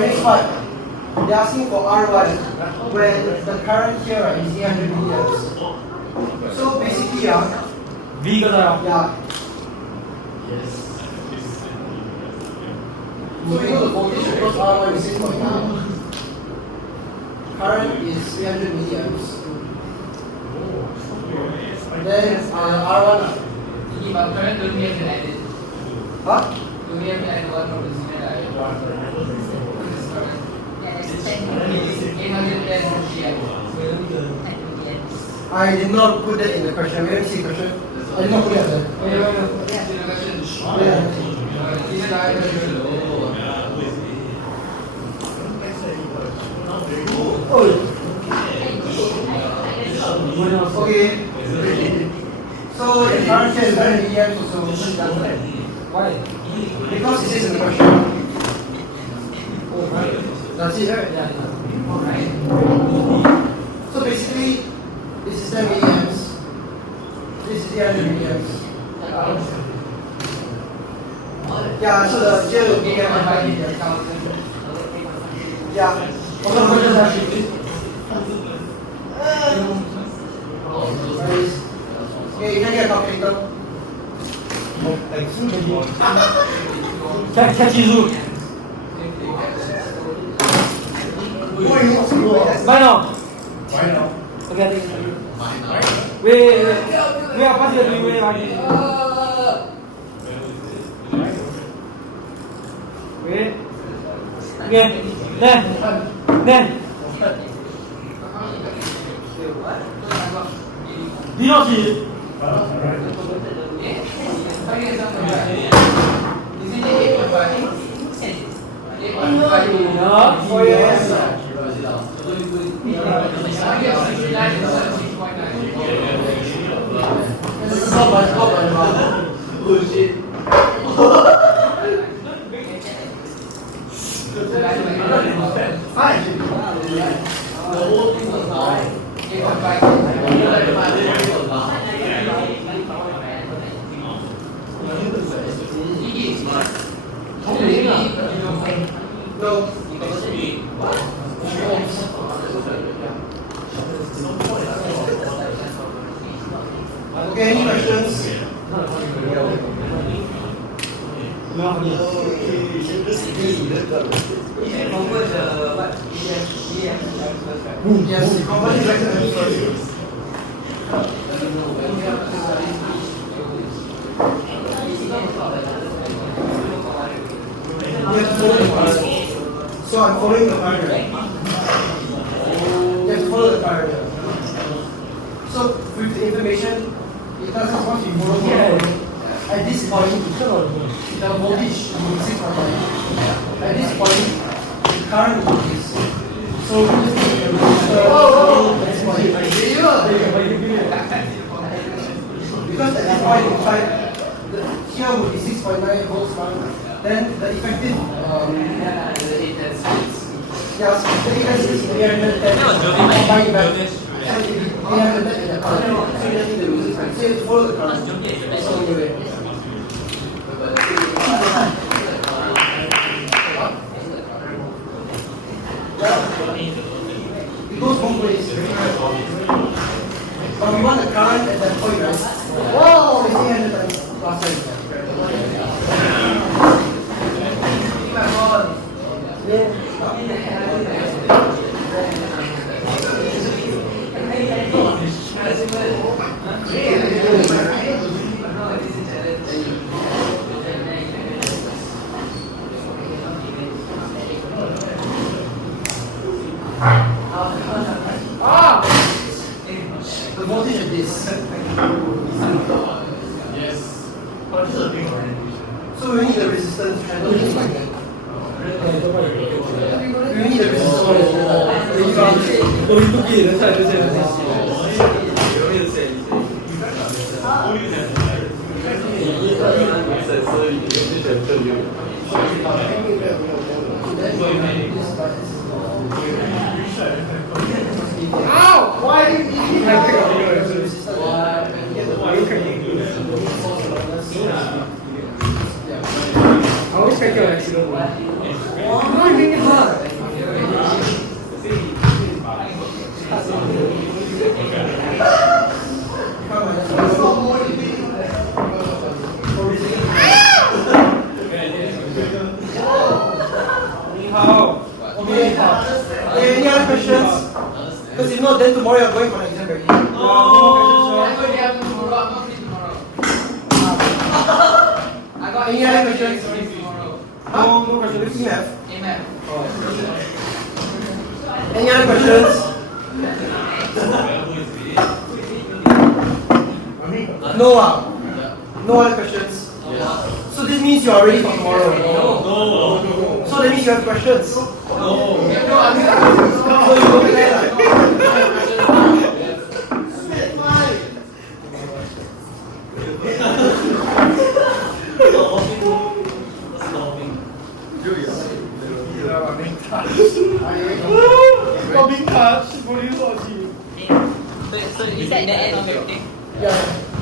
Next part. They're asking for R1 when the current here is 800 milliamps. So basically, V 가 yeah. So we know the voltage across R1 is 6.9. Current is 300 milliamps. Then R1. But current don't we have to add it? Huh? Do we have to add one from the signal? It's 810 I did not put that in the question. We haven't seen the question. I did not put it there. Okay. So the current here is 100 milliamps, so why? Because it says in the question. That's it, right? Yeah. So basically, this is 10 milliamps. This is 300 milliamps. Yeah, so the here will be 5 milliamps. Yeah. Also, what does that mean? Okay, you can get a calculator. Catch you. Why not? Okay. Wait. We are passing the way. Wait. Okay. Then. Do you not see it? No. Oh yes. This is not my bullshit. Fine. The whole thing was fine. No. Okay, any questions? Yes, convert it back to the first. You have to follow the paragraph. So I'm following the paragraph. You have to follow the paragraph. So with the information, it doesn't want to follow the at this point, the voltage will be 6.9. At this point, the current will be this. So we just need to this point. Because at this point, in time, here will be 6.9 volts current. Then the effective yes, the intensity is 310. Combine back. So it will be 310 in the current. So you just need the resistance. So you follow the current. So anyway. It goes both ways. But we want the current at that point, right? Whoa! 300 plus. The voltage of this. Yes. So we need the resistance to handle this magnet. We need the resistance. Ow! Why did you I pick up your I always pick your accident. Why are you making it hard? Okay, any other questions? Because if not, then tomorrow you're going for the exam already. I'm going to have tomorrow. I'm not free tomorrow. I got Any other questions? tomorrow. No questions. EMF. Amen. Any other questions? No. No other questions. So this means you are ready for tomorrow. No. So that means you have questions. So you go there. So is that the end of everything? Yeah.